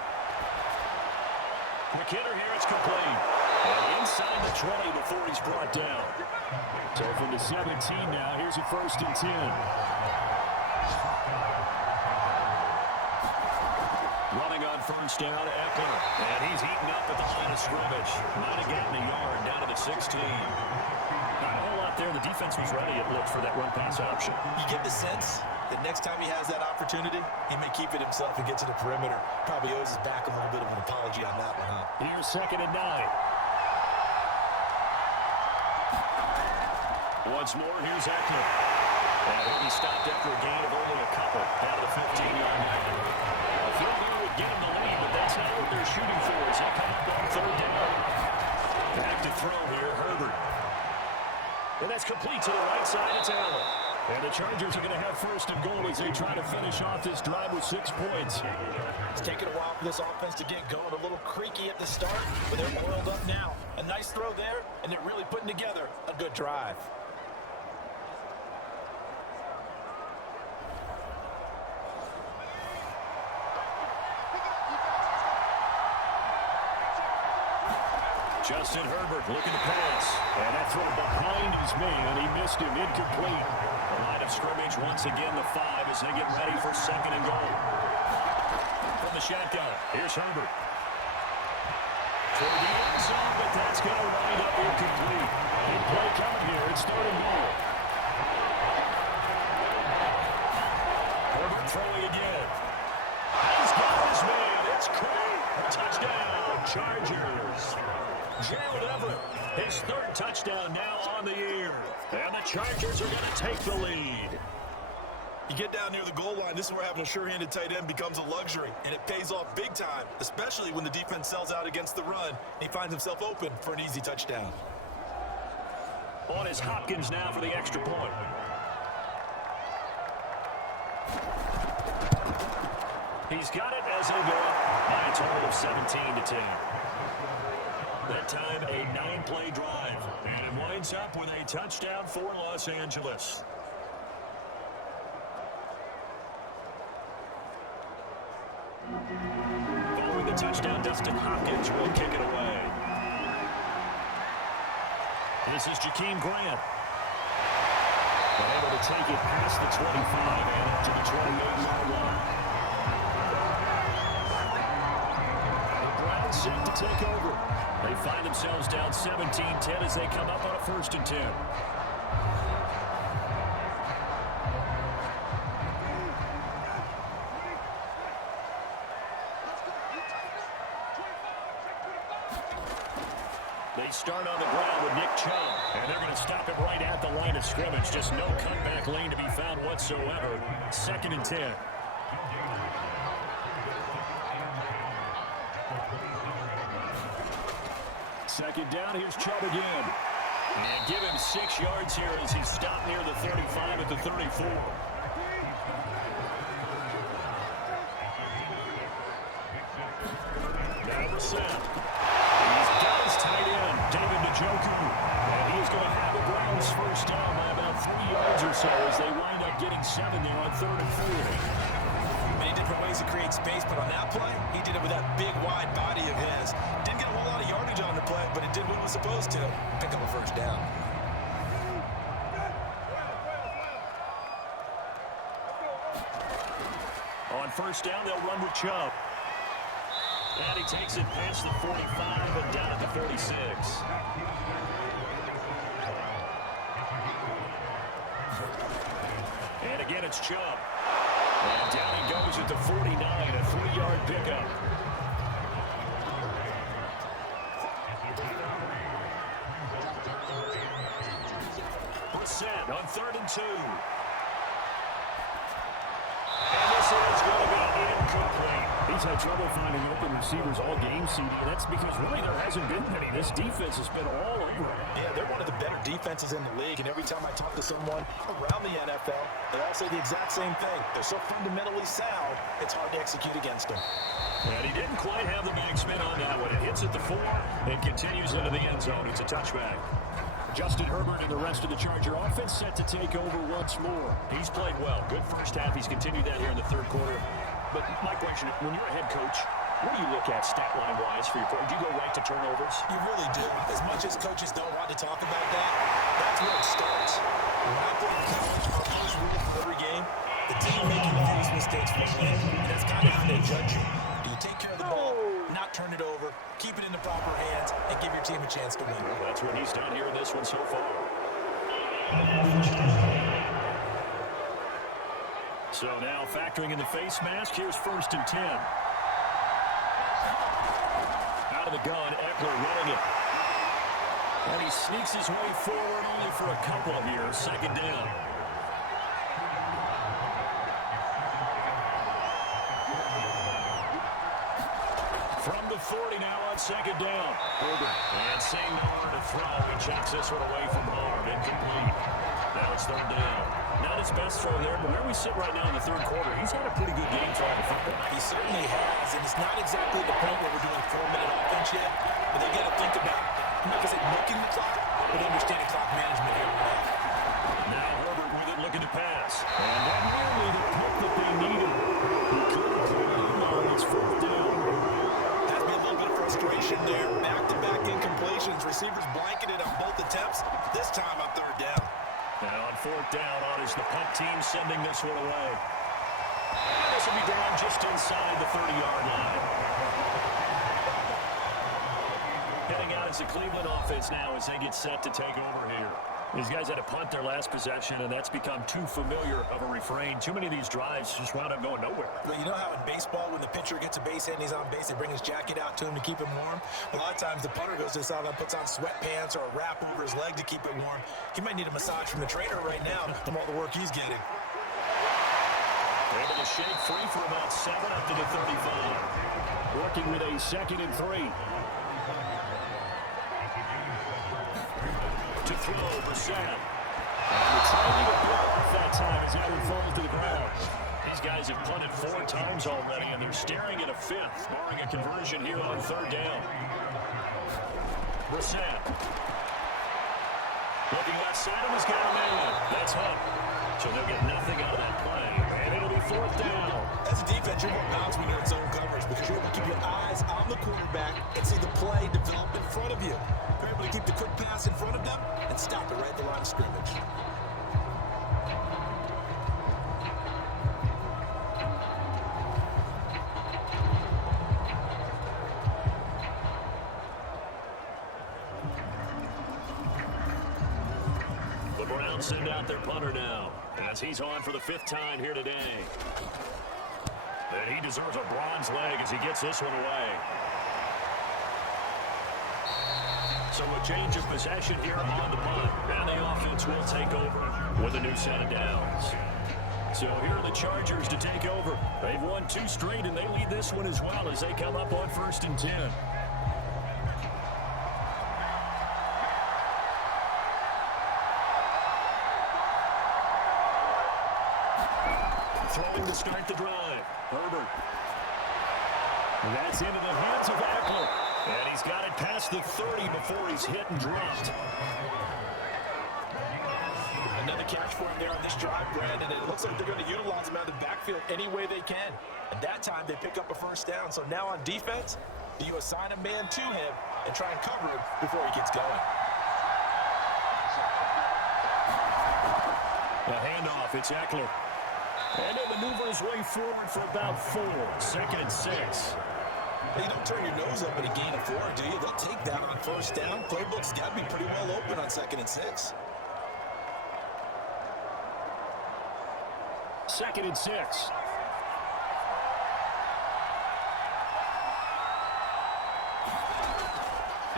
McKinnon here, it's complete. And inside the 20 before he's brought down. So from the 17 now, here's a 1st and 10. Running on 1st down, Eckler. And he's eaten up at the line of scrimmage. Not again in the yard, down to the 16. Not a whole lot there. The defense was ready, it looked, for that run-pass option. You get the sense that next time he has that opportunity, he may keep it himself and get to the perimeter. Probably owes his back a little bit of an apology on that one, huh? Here's 2nd and 9. Once more, here's Eckler. And he'll be stopped after a gain of only a couple out of the 15-yard line. A field goal would get him the lead, but that's not what they're shooting for as they come up on 3rd down. Back to throw here, Herbert. And that's complete to the right side. It's Allen. And the Chargers are going to have 1st and goal as they try to finish off this drive with 6 points. It's taken a while for this offense to get going. A little creaky at the start, but they're oiled up now. A nice throw there, and they're really putting together a good drive. Justin Herbert looking to pass. And that throw behind his man. He missed him. Incomplete. The line of scrimmage once again the 5 as they get ready for 2nd and goal. From the shotgun, here's Herbert. Toward the end zone, but that's going to wind up incomplete. Big play coming here. It's 3rd and goal. Throwing again. He's got his man. It's Craig. Touchdown, Chargers. Jalen Everett, his third touchdown now on the year. And the Chargers are going to take the lead. You get down near the goal line, this is where having a sure-handed tight end becomes a luxury, and it pays off big time, especially when the defense sells out against the run, and he finds himself open for an easy touchdown. On is Hopkins now for the extra point. He's got it as he'll go up by a total of 17-10. That time, a 9-play drive. And it winds up with a touchdown for Los Angeles. Following the touchdown, Dustin Hopkins will kick it away. This is Jakeem Grant. Able to take it past the 25 and up to the 28-yard line. The Browns set to take over. They find themselves down 17-10 as they come up on a 1st and 10. They start on the ground with Nick Chubb, and they're going to stop it right at the line of scrimmage. Just no cutback lane to be found whatsoever. 2nd and 10. Second down, here's Chubb again. And give him 6 yards here as he's stopped near the 35 at the 34. Now Brissett. He's got his tight end, David Njoku. And he's going to have the Browns first down by about 3 yards or so as they wind up getting 7 there on 3rd and 4. Many different ways to create space, but on that play, he did it with that big, wide body of his. Didn't get a whole lot of yardage on the play, but it did what it was supposed to. Pick up a first down. On 1st down, they'll run with Chubb. And he takes it past the 45 and down at the 46. And again, it's Chubb. And down he goes at the 49, a 3-yard pickup. Brissett on 3rd and 2. And this is going to be incomplete. He's had trouble finding open receivers all game, CD. That's because really there hasn't been many. This defense has been all over him. Yeah, they're one of the better defenses in the league, and every time I talk to someone around the NFL, they all say the exact same thing. They're so fundamentally sound, it's hard to execute against them. And he didn't quite have the big spin on that one. It hits at the 4 and continues into the end zone. It's a touchback. Justin Herbert and the rest of the Charger offense set to take over once more. He's played well. Good first half. He's continued that here in the 3rd quarter. But my question, when you're a head coach, what do you look at stat line-wise for your play? Do you go right to turnovers? You really do. As much as coaches don't want to talk about that, that's where it starts. When I played college, our coach ruled for every game, the team making the biggest mistakes will win. And that's kind of how they judge you. Do you take care of the ball, not turn it over, keep it in the proper hands, and give your team a chance to win? That's what he's done here in this one so far. So now factoring in the face mask, here's 1st and 10. Out of the gun, Eckler running it. And he sneaks his way forward only for a couple here. 2nd down. From the 40 now on 2nd down. And seeing nowhere to throw, he checks this one away from home. Incomplete. Now it's 3rd down. Not his best throw there, but where we sit right now in the 3rd quarter, he's had a pretty good game trying to find it. He certainly has, and it's not exactly the point where we're doing 4-minute offense yet, but they got to think about, I'm not going to say milking the clock, but understanding clock management here. Now Herbert with it looking to pass. And that nearly the pick that they needed. He couldn't put it on. It's 4th down. Has been a little bit of frustration there. Back-to-back incompletions. Receivers blanketed on both attempts. This time on 3rd down. Now on 4th down, on is the punt team sending this one away. And this will be down just inside the 30-yard line. Heading out as the Cleveland offense now as they get set to take over here. These guys had to punt their last possession, and that's become too familiar of a refrain. Too many of these drives just wound up going nowhere. Well, you know how in baseball, when the pitcher gets a base hit and he's on base, they bring his jacket out to him to keep him warm? A lot of times the punter goes to the sideline, puts on sweatpants or a wrap over his leg to keep it warm. He might need a massage from the trainer right now from all the work he's getting. Able to shake free for about 7 up to the 35. Working with a 2nd and 3. To throw, Brissett. And it's trying to get off that time as that one falls to the ground. These guys have punted 4 times already, and they're staring at a 5th, barring a conversion here on 3rd down. Brissett. Looking left side of his guy, that's Hunt. So they'll get nothing out of that play, and it'll be 4th down. As a defense, you're more balanced when you're in zone coverage because you're able to keep your eyes on the quarterback and see the play develop in front of you. You're able to keep the quick pass in front of them and stop it right at the line of scrimmage. The Browns send out their punter now, as he's on for the 5th time here today. And he deserves a bronze leg as he gets this one away. So a change of possession here on the punt, and the offense will take over with a new set of downs. So here are the Chargers to take over. They've won 2 straight, and they lead this one as well as they come up on 1st and 10. Throwing to start the drive. Herbert. That's into the hands of Eckler. And he's got it past the 30 before he's hit and dropped. Another catch for him there on this drive, Brandon, and it looks like they're going to utilize him out of the backfield any way they can. And that time, they pick up a 1st down. So now on defense, do you assign a man to him and try and cover him before he gets going? The handoff, it's Eckler. And he'll maneuver his way forward for about 4. 2nd and 6. You don't turn your nose up at a gain of 4, do you? They'll take that on 1st down. Playbook's got to be pretty well open on 2nd and 6. 2nd and 6.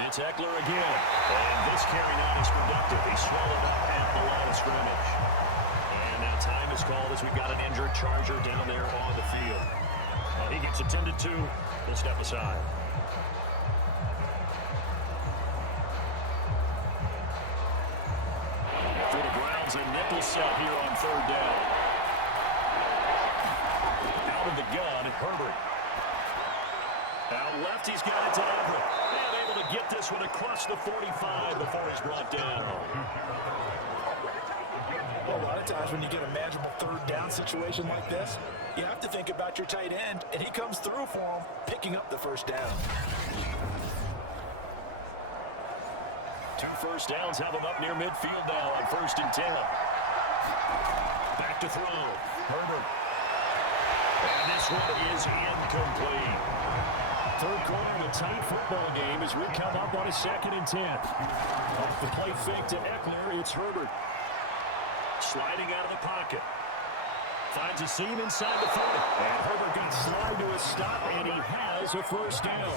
It's Eckler again. And this carry now is productive. He swallowed up at the line of scrimmage. And now time is called as we've got an injured Charger down there on the field. He gets attended to. He'll step aside. For the Browns, a nickel set here on 3rd down. Out of the gun, Herbert. Out left, he's got it to Everett. And able to get this one across the 45 before he's brought down. Well, a lot of times when you get a manageable 3rd down situation like this, you have to think about your tight end, and he comes through for him, picking up the 1st down. 2 first downs have him up near midfield now on 1st and 10. Back to throw. Herbert. And this one is incomplete. 3rd quarter of a tight football game as we come up on a 2nd and 10. Off the play fake to Eckler, it's Herbert. Sliding out of the pocket. Finds a seam inside the 40. And Herbert can slide to a stop, and he has a 1st down.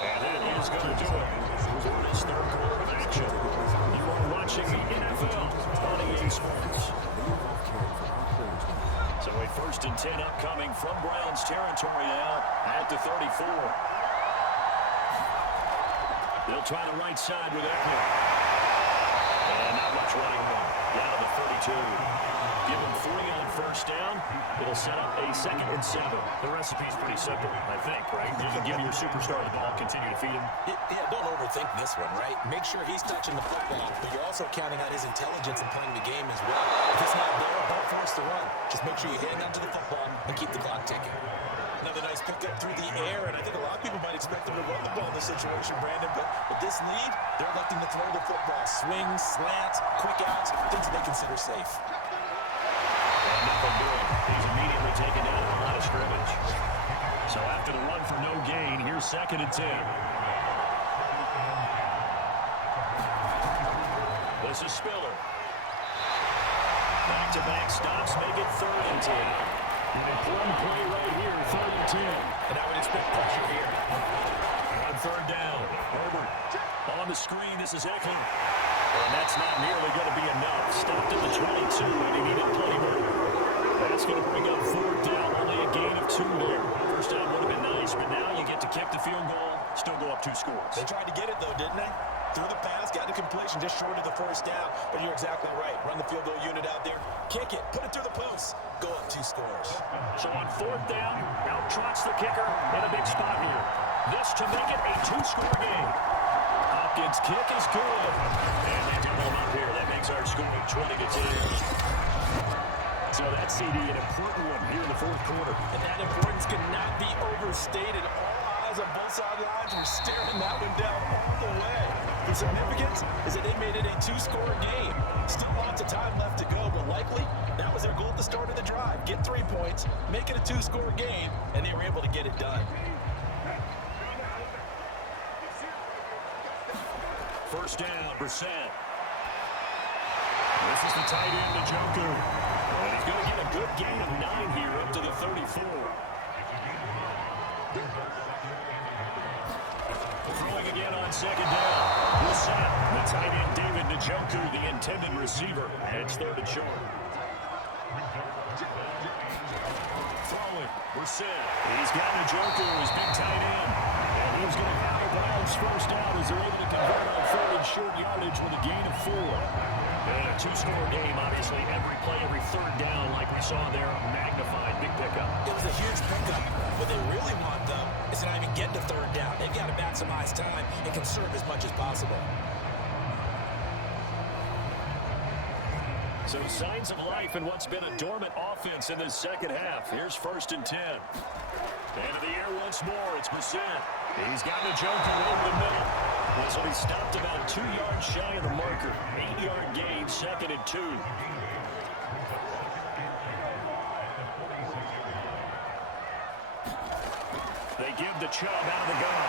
And that is going to do it for this 3rd quarter of action. You are watching the NFL on EA Sports. So a 1st and 10 upcoming from Browns territory now at the 34. They'll try the right side with Eckler. And not much running room. Down to the 32. Give him 3 on 1st down. It'll set up a 2nd and 7. The recipe's pretty simple, I think, right? You can give your superstar the ball, continue to feed him. Yeah, don't overthink this one, right? Make sure he's touching the football, but you're also counting on his intelligence in playing the game as well. If it's not there, don't force the run. Just make sure you hand on to the football and keep the clock ticking. Another nice pickup through the air, and I think a lot of people might expect him to run the ball in this situation, Brandon, but with this lead, they're electing to throw the football. Swings, slants, quick outs, things they consider safe. nothing doing. He's immediately taken down at the line of scrimmage. So after the run for no gain, here's 2nd and 10. This is Spiller. Back-to-back stops make it 3rd and 10. An important play right here, 3rd and 10. And I would expect pressure here. On 3rd down, Herbert on the screen. This is Eckler. And that's not nearly going to be enough. Stopped at the 22, and he needed playmaker. That's going to bring up 4th down. Only a gain of 2 there. First down would have been nice, but now you get to kick the field goal, still go up 2 scores. They tried to get it, though, didn't they? Threw the pass, got the completion, just short of the 1st down. But you're exactly right. Run the field goal unit out there, kick it, put it through the post, go up 2 scores. So on 4th down, out trots the kicker in a big spot here. This to make it a 2-score game. Hopkins' kick is good. And they do one up here. That makes our score 20-10. So that CD, an important one here in the 4th quarter. And that importance cannot be overstated. All eyes on both sidelines are staring that one down all the way. The significance is that they made it a 2-score game. Still lots of time left to go, but likely that was their goal at the start of the drive. Get 3 points, make it a 2-score game, and they were able to get it done. First down, Brissett. This is the tight end, the Joker. And he's going to get a good gain of 9 here up to the 34. Throwing again on 2nd down. Brissett, the tight end, David Njoku, the intended receiver. And it's 3rd and short. Throwing, Brissett. He's got Njoku, his big tight end. And he's going to have a Browns first down as they're able to convert on 3rd and short yardage with a gain of 4. And a 2-score game, obviously, every play, every 3rd down, like we saw there, magnified, big pickup. It was a huge pickup. What they really want, though, is to not even get to 3rd down. They've got to maximize time and conserve as much as possible. So signs of life in what's been a dormant offense in this 2nd half. Here's 1st and 10. Into the air once more, it's Brissett. He's got the Joker over the middle. And so he stopped about 2 yards shy of the marker. 8-yard gain, 2nd and 2. They give the Chubb out of the gun.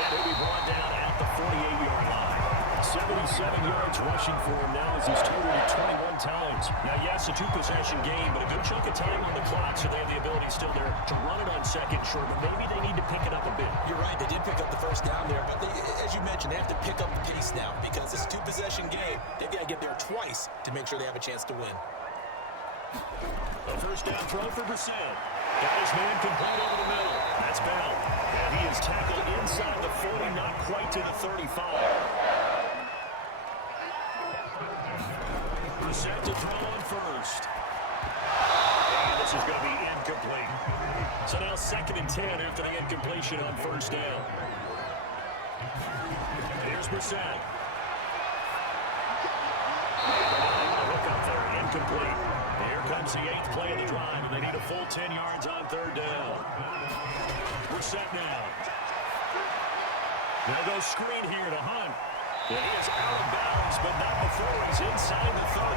And he'll be brought down at the 48-yard line. 77 yards rushing for him now as he's totaled it 21 times. Now, yes, a 2-possession game, but a good chunk of time on the clock, so they have the ability still there to run it on 2nd short, but maybe they need to pick it up a bit. You're right, they did pick up the 1st down there, but as you mentioned, they have to pick up the pace now because it's a 2-possession game. They've got to get there twice to make sure they have a chance to win. A 1st down throw for Brissett. Got his man complete over the middle. That's Bell. And he is tackled inside the 40, not quite to the 35. Brissett to throw on 1st. And this is going to be incomplete. So now 2nd and 10 after the incompletion on 1st down. Here's Brissett. Look up there, incomplete. Here comes the 8th play of the drive, and they need a full 10 yards on 3rd down. Brissett now. They'll go screen here to Hunt. And he is out of bounds, but not before he's inside the 30.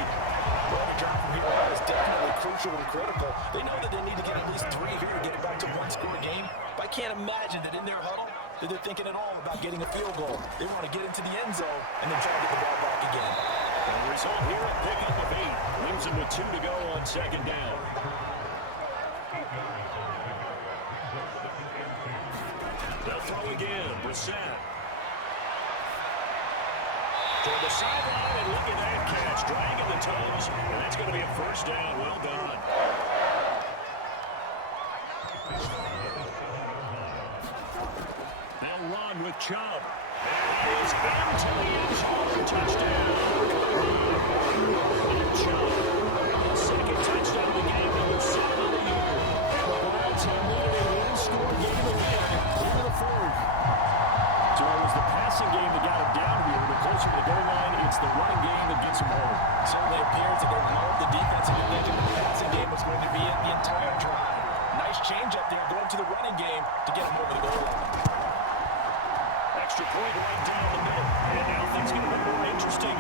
Well, the drop from here out is definitely crucial and critical. They know that they need to get at least 3 here to get it back to 1-score game. But I can't imagine that in their huddle that they're thinking at all about getting a field goal. They want to get into the end zone and then try to get the ball back again. And the result here, a pickup of 8. Leaves him with 2 to go on 2nd down. They'll throw again. Brissett. Toward the sideline, and look at that catch. Dragging the toes, and that's going to be a 1st down. Well done. They'll run with Chubb. And he is into the end zone. Touchdown. Chubb. 2nd touchdown of the game, number 7 of the year. The Browns have won a 1-score game again. Into the 4th. So it was the passing game that got him down here, but closer to the goal line, it's the running game that gets him home. Certainly appears that they've lowered the defensive division. The passing game was going to be it the entire drive. Nice change up there going to the running game to get him over the goal line. Extra point right down the middle. And now things get a little more interesting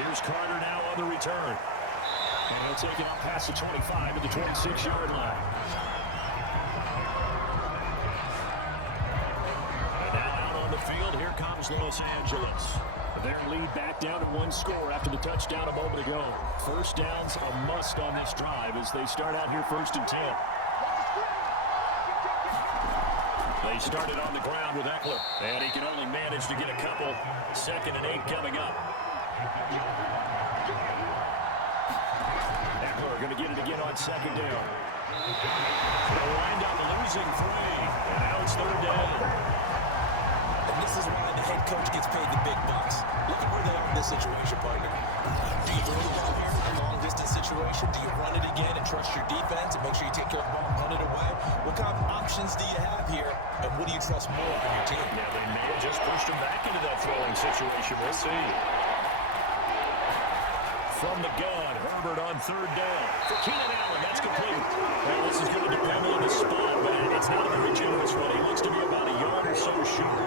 Here's Carter now on the return. And he'll take it up past the 25 to the 26-yard line. And now out on the field, here comes Los Angeles. Their lead back down to one score after the touchdown a moment ago. First down's a must on this drive as they start out here 1st and 10. They started on the ground with Eckler, and he can only manage to get a couple. 2nd and 8 coming up. Eckler going to get it again on 2nd down. They'll wind up losing 3, and now it's 3rd down. And this is why the head coach gets paid the big bucks. Look at where they are in this situation, partner. Do you throw the ball here in a long-distance situation? Do you run it again and trust your defense and make sure you take care of the ball and run it away? What kind of options do you have here, and what do you trust more on your team? Yeah, they may have just pushed him back into that throwing situation. We'll see. From the gun, Herbert on 3rd down. For Keenan Allen, that's complete. Well, this is going to depend on the spot, but it's not a very generous one. He looks to be about a yard or so short.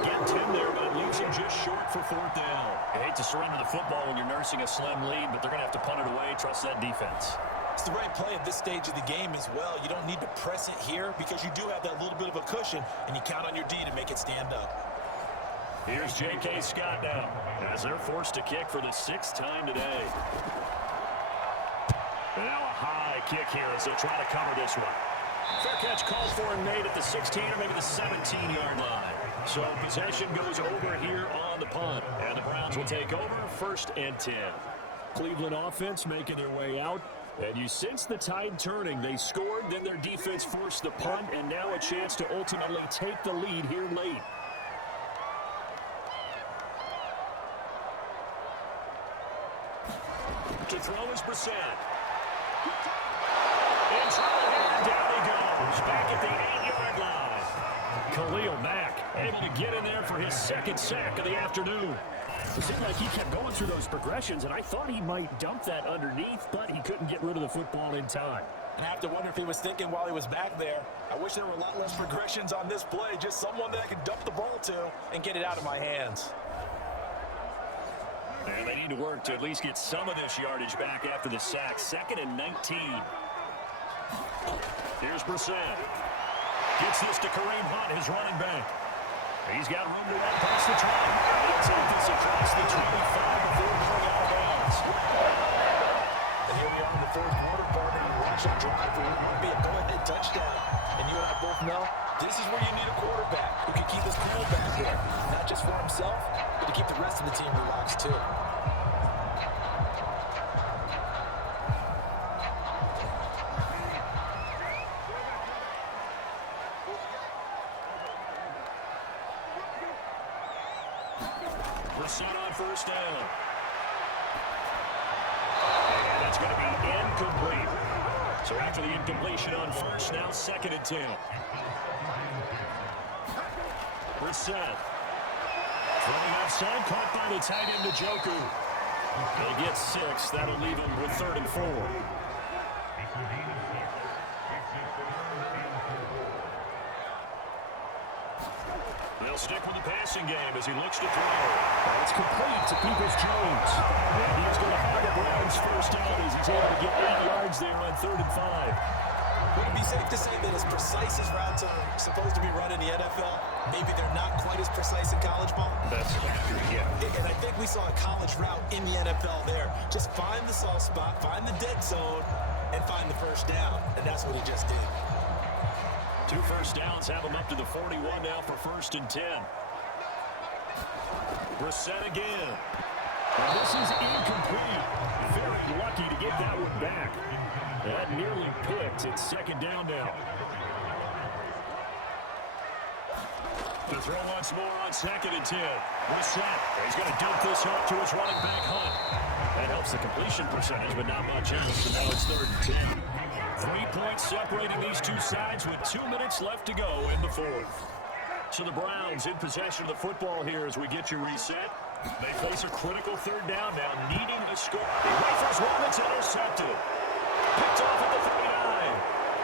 Get 10 there, but it leaves him just short for 4th down. I hate to surrender the football when you're nursing a slim lead, but they're going to have to punt it away. Trust that defense. It's the right play at this stage of the game as well. You don't need to press it here because you do have that little bit of a cushion, and you count on your D to make it stand up. Here's J.K. Scott now, as they're forced to kick for the 6th time today. Now a high kick here as they try to cover this one. Fair catch called for and made at the 16 or maybe the 17-yard line. So possession goes over here on the punt, and the Browns will take over 1st and 10. Cleveland offense making their way out, and you sense the tide turning. They scored, then their defense forced the punt, and now a chance to ultimately take the lead here late. To throw is Brissett. And trying here, down he goes. Back at the 8-yard line. Khalil Mack able to get in there for his 2nd sack of the afternoon. It seemed like he kept going through those progressions, and I thought he might dump that underneath, but he couldn't get rid of the football in time. I have to wonder if he was thinking while he was back there, I wish there were a lot less progressions on this play, just someone that I could dump the ball to and get it out of my hands. And they need to work to at least get some of this yardage back after the sack. 2nd and 19. Here's Brissett. Gets this to Kareem Hunt, his running back. He's got room to run past the 20. He'll take this across the 25 before going out of bounds. And here we are in the 4th quarter, partner. Watch a drive for what might be a go-ahead touchdown. And you and I both know this is where you need a quarterback who can keep his cool back there. Not just for himself, but to keep the rest of the team relaxed too. Brissett on 1st down. And that's going to be incomplete. So after the incompletion on 1st, now 2nd and 10. Brissett. Throwing outside, caught by the tight end to Joku. They get 6. That'll leave them with 3rd and 4. They'll stick with the passing game as he looks to throw. It's complete to Peoples-Jones. And he's going to have the Browns 1st down as he's able to get 8 yards there on 3rd and 5. Would it be safe to say that as precise as routes are supposed to be run in the NFL, maybe they're not quite as precise in college ball? That's accurate, yeah. And I think we saw a college route in the NFL there. Just find the soft spot, find the dead zone, and find the 1st down. And that's what he just did. 2 first downs have him up to the 41 now for 1st and 10. Brissett again. And this is incomplete. Very lucky to get that one back. That nearly picked. It's 2nd down now. To throw once more on 2nd and 10. Brissett. He's going to dump this off to his running back, Hunt. That helps the completion percentage, but not much else. And now it's 3rd and 10. 3 points separating these two sides with 2 minutes left to go in the 4th. So the Browns in possession of the football here as we get you reset. They face a critical 3rd down now, needing to score. He waits one that's intercepted. Picked off at the 39.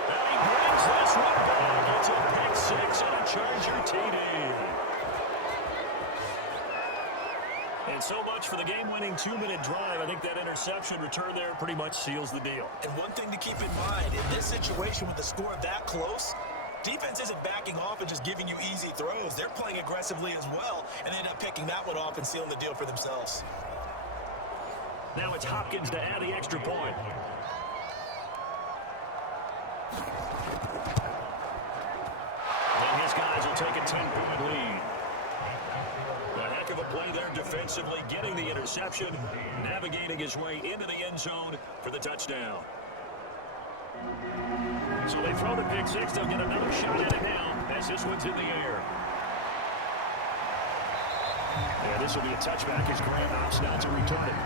And he brings this one back. It's a pick 6 and a Charger TD. And so much for the game-winning 2-minute drive. I think that interception return there pretty much seals the deal. And one thing to keep in mind, in this situation with the score that close, defense isn't backing off and just giving you easy throws. They're playing aggressively as well, and they end up picking that one off and sealing the deal for themselves. Now it's Hopkins to add the extra point. And his guys will take a 10-point lead. A heck of a play there defensively, getting the interception, navigating his way into the end zone for the touchdown. So they throw the pick six. They'll get another shot at it now as this one's in the air. Yeah, this will be a touchback as Graham opts not to return it.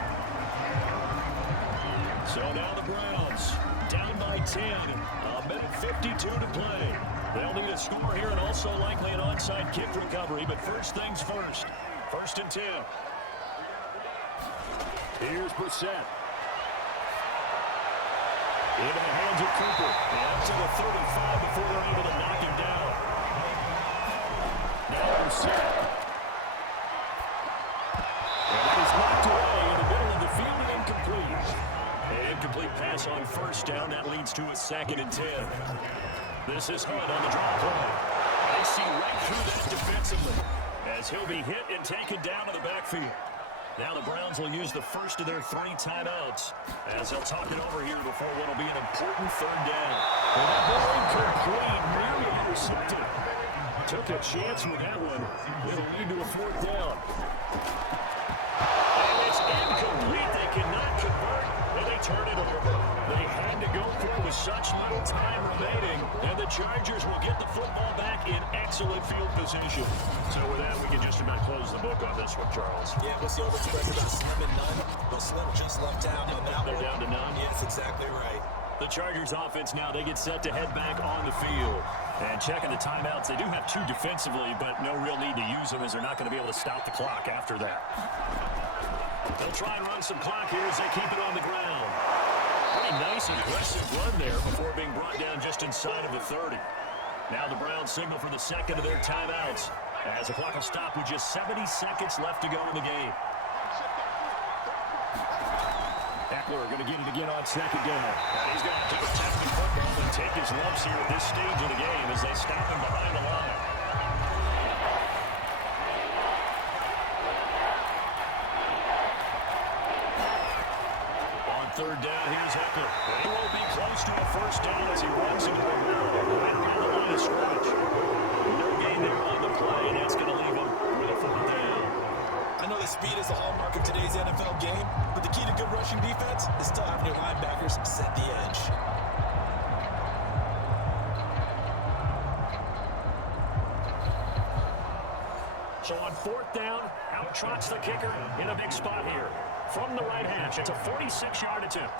So now the Browns down by 10. A minute 52 to play. They'll need a score here and also likely an onside kick recovery. But first things first. 1st and 10. Here's Brissett. Into the hands of Cooper. Up to the 35 before they're able to knock him down. Now Brissett. And he's knocked away in the middle of the field and incomplete. An incomplete pass on 1st down. That leads to a 2nd and 10. This is Hunt on the draw play. They see right through that defensively as he'll be hit and taken down to the backfield. Now the Browns will use the first of their 3 timeouts as they'll talk it over here before what will be an important 3rd down. And that ball incomplete, nearly intercepted. Took a chance with that one. It'll lead to a 4th down. And it's incomplete. They cannot convert, and they turn it over. They had to go for it with such little time remaining, and the Chargers will get the football back in excellent field position. So with that, we can just about close the book on this one, Charles. Yeah, what's the old expression about slim and none? Well, Slim just left town on that one. They're down to none? Yes, exactly right. The Chargers offense now, they get set to head back on the field. And checking the timeouts, they do have 2 defensively, but no real need to use them as they're not going to be able to stop the clock after that. They'll try and run some clock here as they keep it on the ground. Pretty nice and aggressive run there before being brought down just inside of the 30. Now the Browns signal for the 2nd of their timeouts as the clock will stop with just 70 seconds left to go in the game. Eckler going to get it again on 2nd down. And he's going to have to protect the football and take his lumps here at this stage of the game as they stop him behind the line. On 3rd down, here's Eckler. He won't be close to a 1st down as he runs into the ground right around the line of scrimmage. No gain there on the play, and that's going to leave him with a 4th down. I know that speed is the hallmark of today's NFL game, but the key to good rushing defense is still having your linebackers set the edge. So on 4th down, out trots the kicker in a big spot here. From the right hash, it's a 46-yard attempt.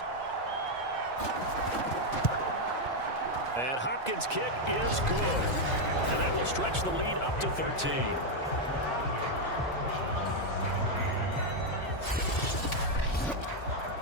And Hopkins' kick is good. And that will stretch the lead up to 13.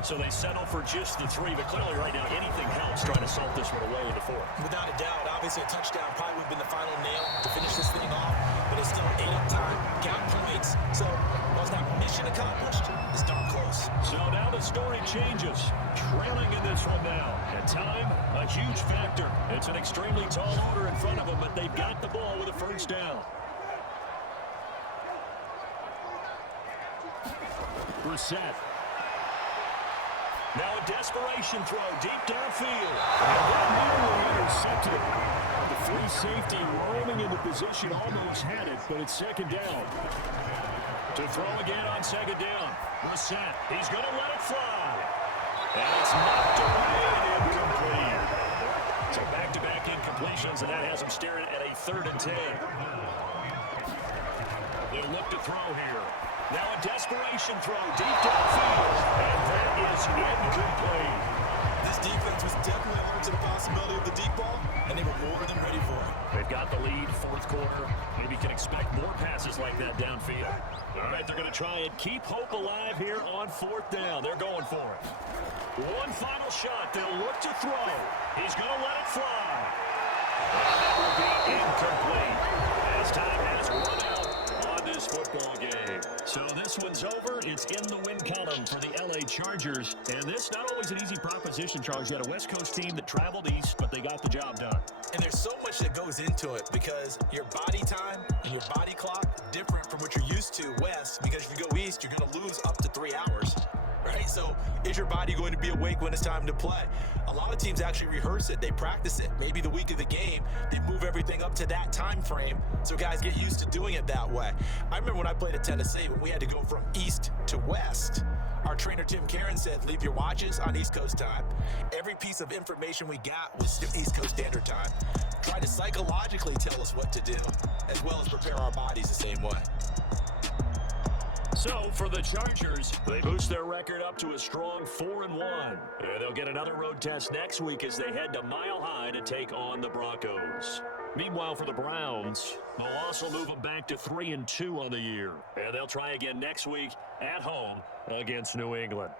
So they settle for just the 3, but clearly right now anything helps trying to salt this one away in the 4th. Without a doubt, obviously a touchdown probably would have been the final nail to finish this thing off, but it's still 8 up time, count points. So while it's not mission accomplished, it's darn close. So now the story changes. Trailing in this one now. And time, a huge factor. It's an extremely tall order in front of them, but they've got the ball with a 1st down. Brissett. Now a desperation throw deep downfield. And that nearly intercepted. The free safety roaming into position almost had it, but it's 2nd down. To throw again on 2nd down. Brissett, he's going to let it fly. And it's knocked away and incomplete. So back-to-back incompletions, and that has him staring at a 3rd and 10. They'll look to throw here. Now a desperation throw deep downfield, and that is incomplete. This defense was definitely alert to the possibility of the deep ball, and they were more than ready for it. They've got the lead, 4th quarter. Maybe can expect more passes like that downfield. All right, they're going to try and keep hope alive here on 4th down. They're going for it. One final shot. They'll look to throw. He's going to let it fly. And that will be incomplete as time has run out on this football game. So this this one's over. It's in the win column for the L.A. Chargers. And this, not always an easy proposition, Charles. You had a West Coast team that traveled east, but they got the job done. And there's so much that goes into it because your body time and your body clock different from what you're used to west, because if you go east, you're going to lose up to 3 hours. Right? So is your body going to be awake when it's time to play? A lot of teams actually rehearse it. They practice it. Maybe the week of the game, they move everything up to that time frame so guys get used to doing it that way. I remember when I played at Tennessee, when we had to go from east to west, our trainer Tim Karen said, leave your watches on East Coast time. Every piece of information we got was East Coast Standard Time. Try to psychologically tell us what to do, as well as prepare our bodies the same way. So, for the Chargers, they boost their record up to a strong 4-1. And they'll get another road test next week as they head to Mile High to take on the Broncos. Meanwhile, for the Browns, the loss will move them back to 3-2 on the year. And they'll try again next week at home against New England.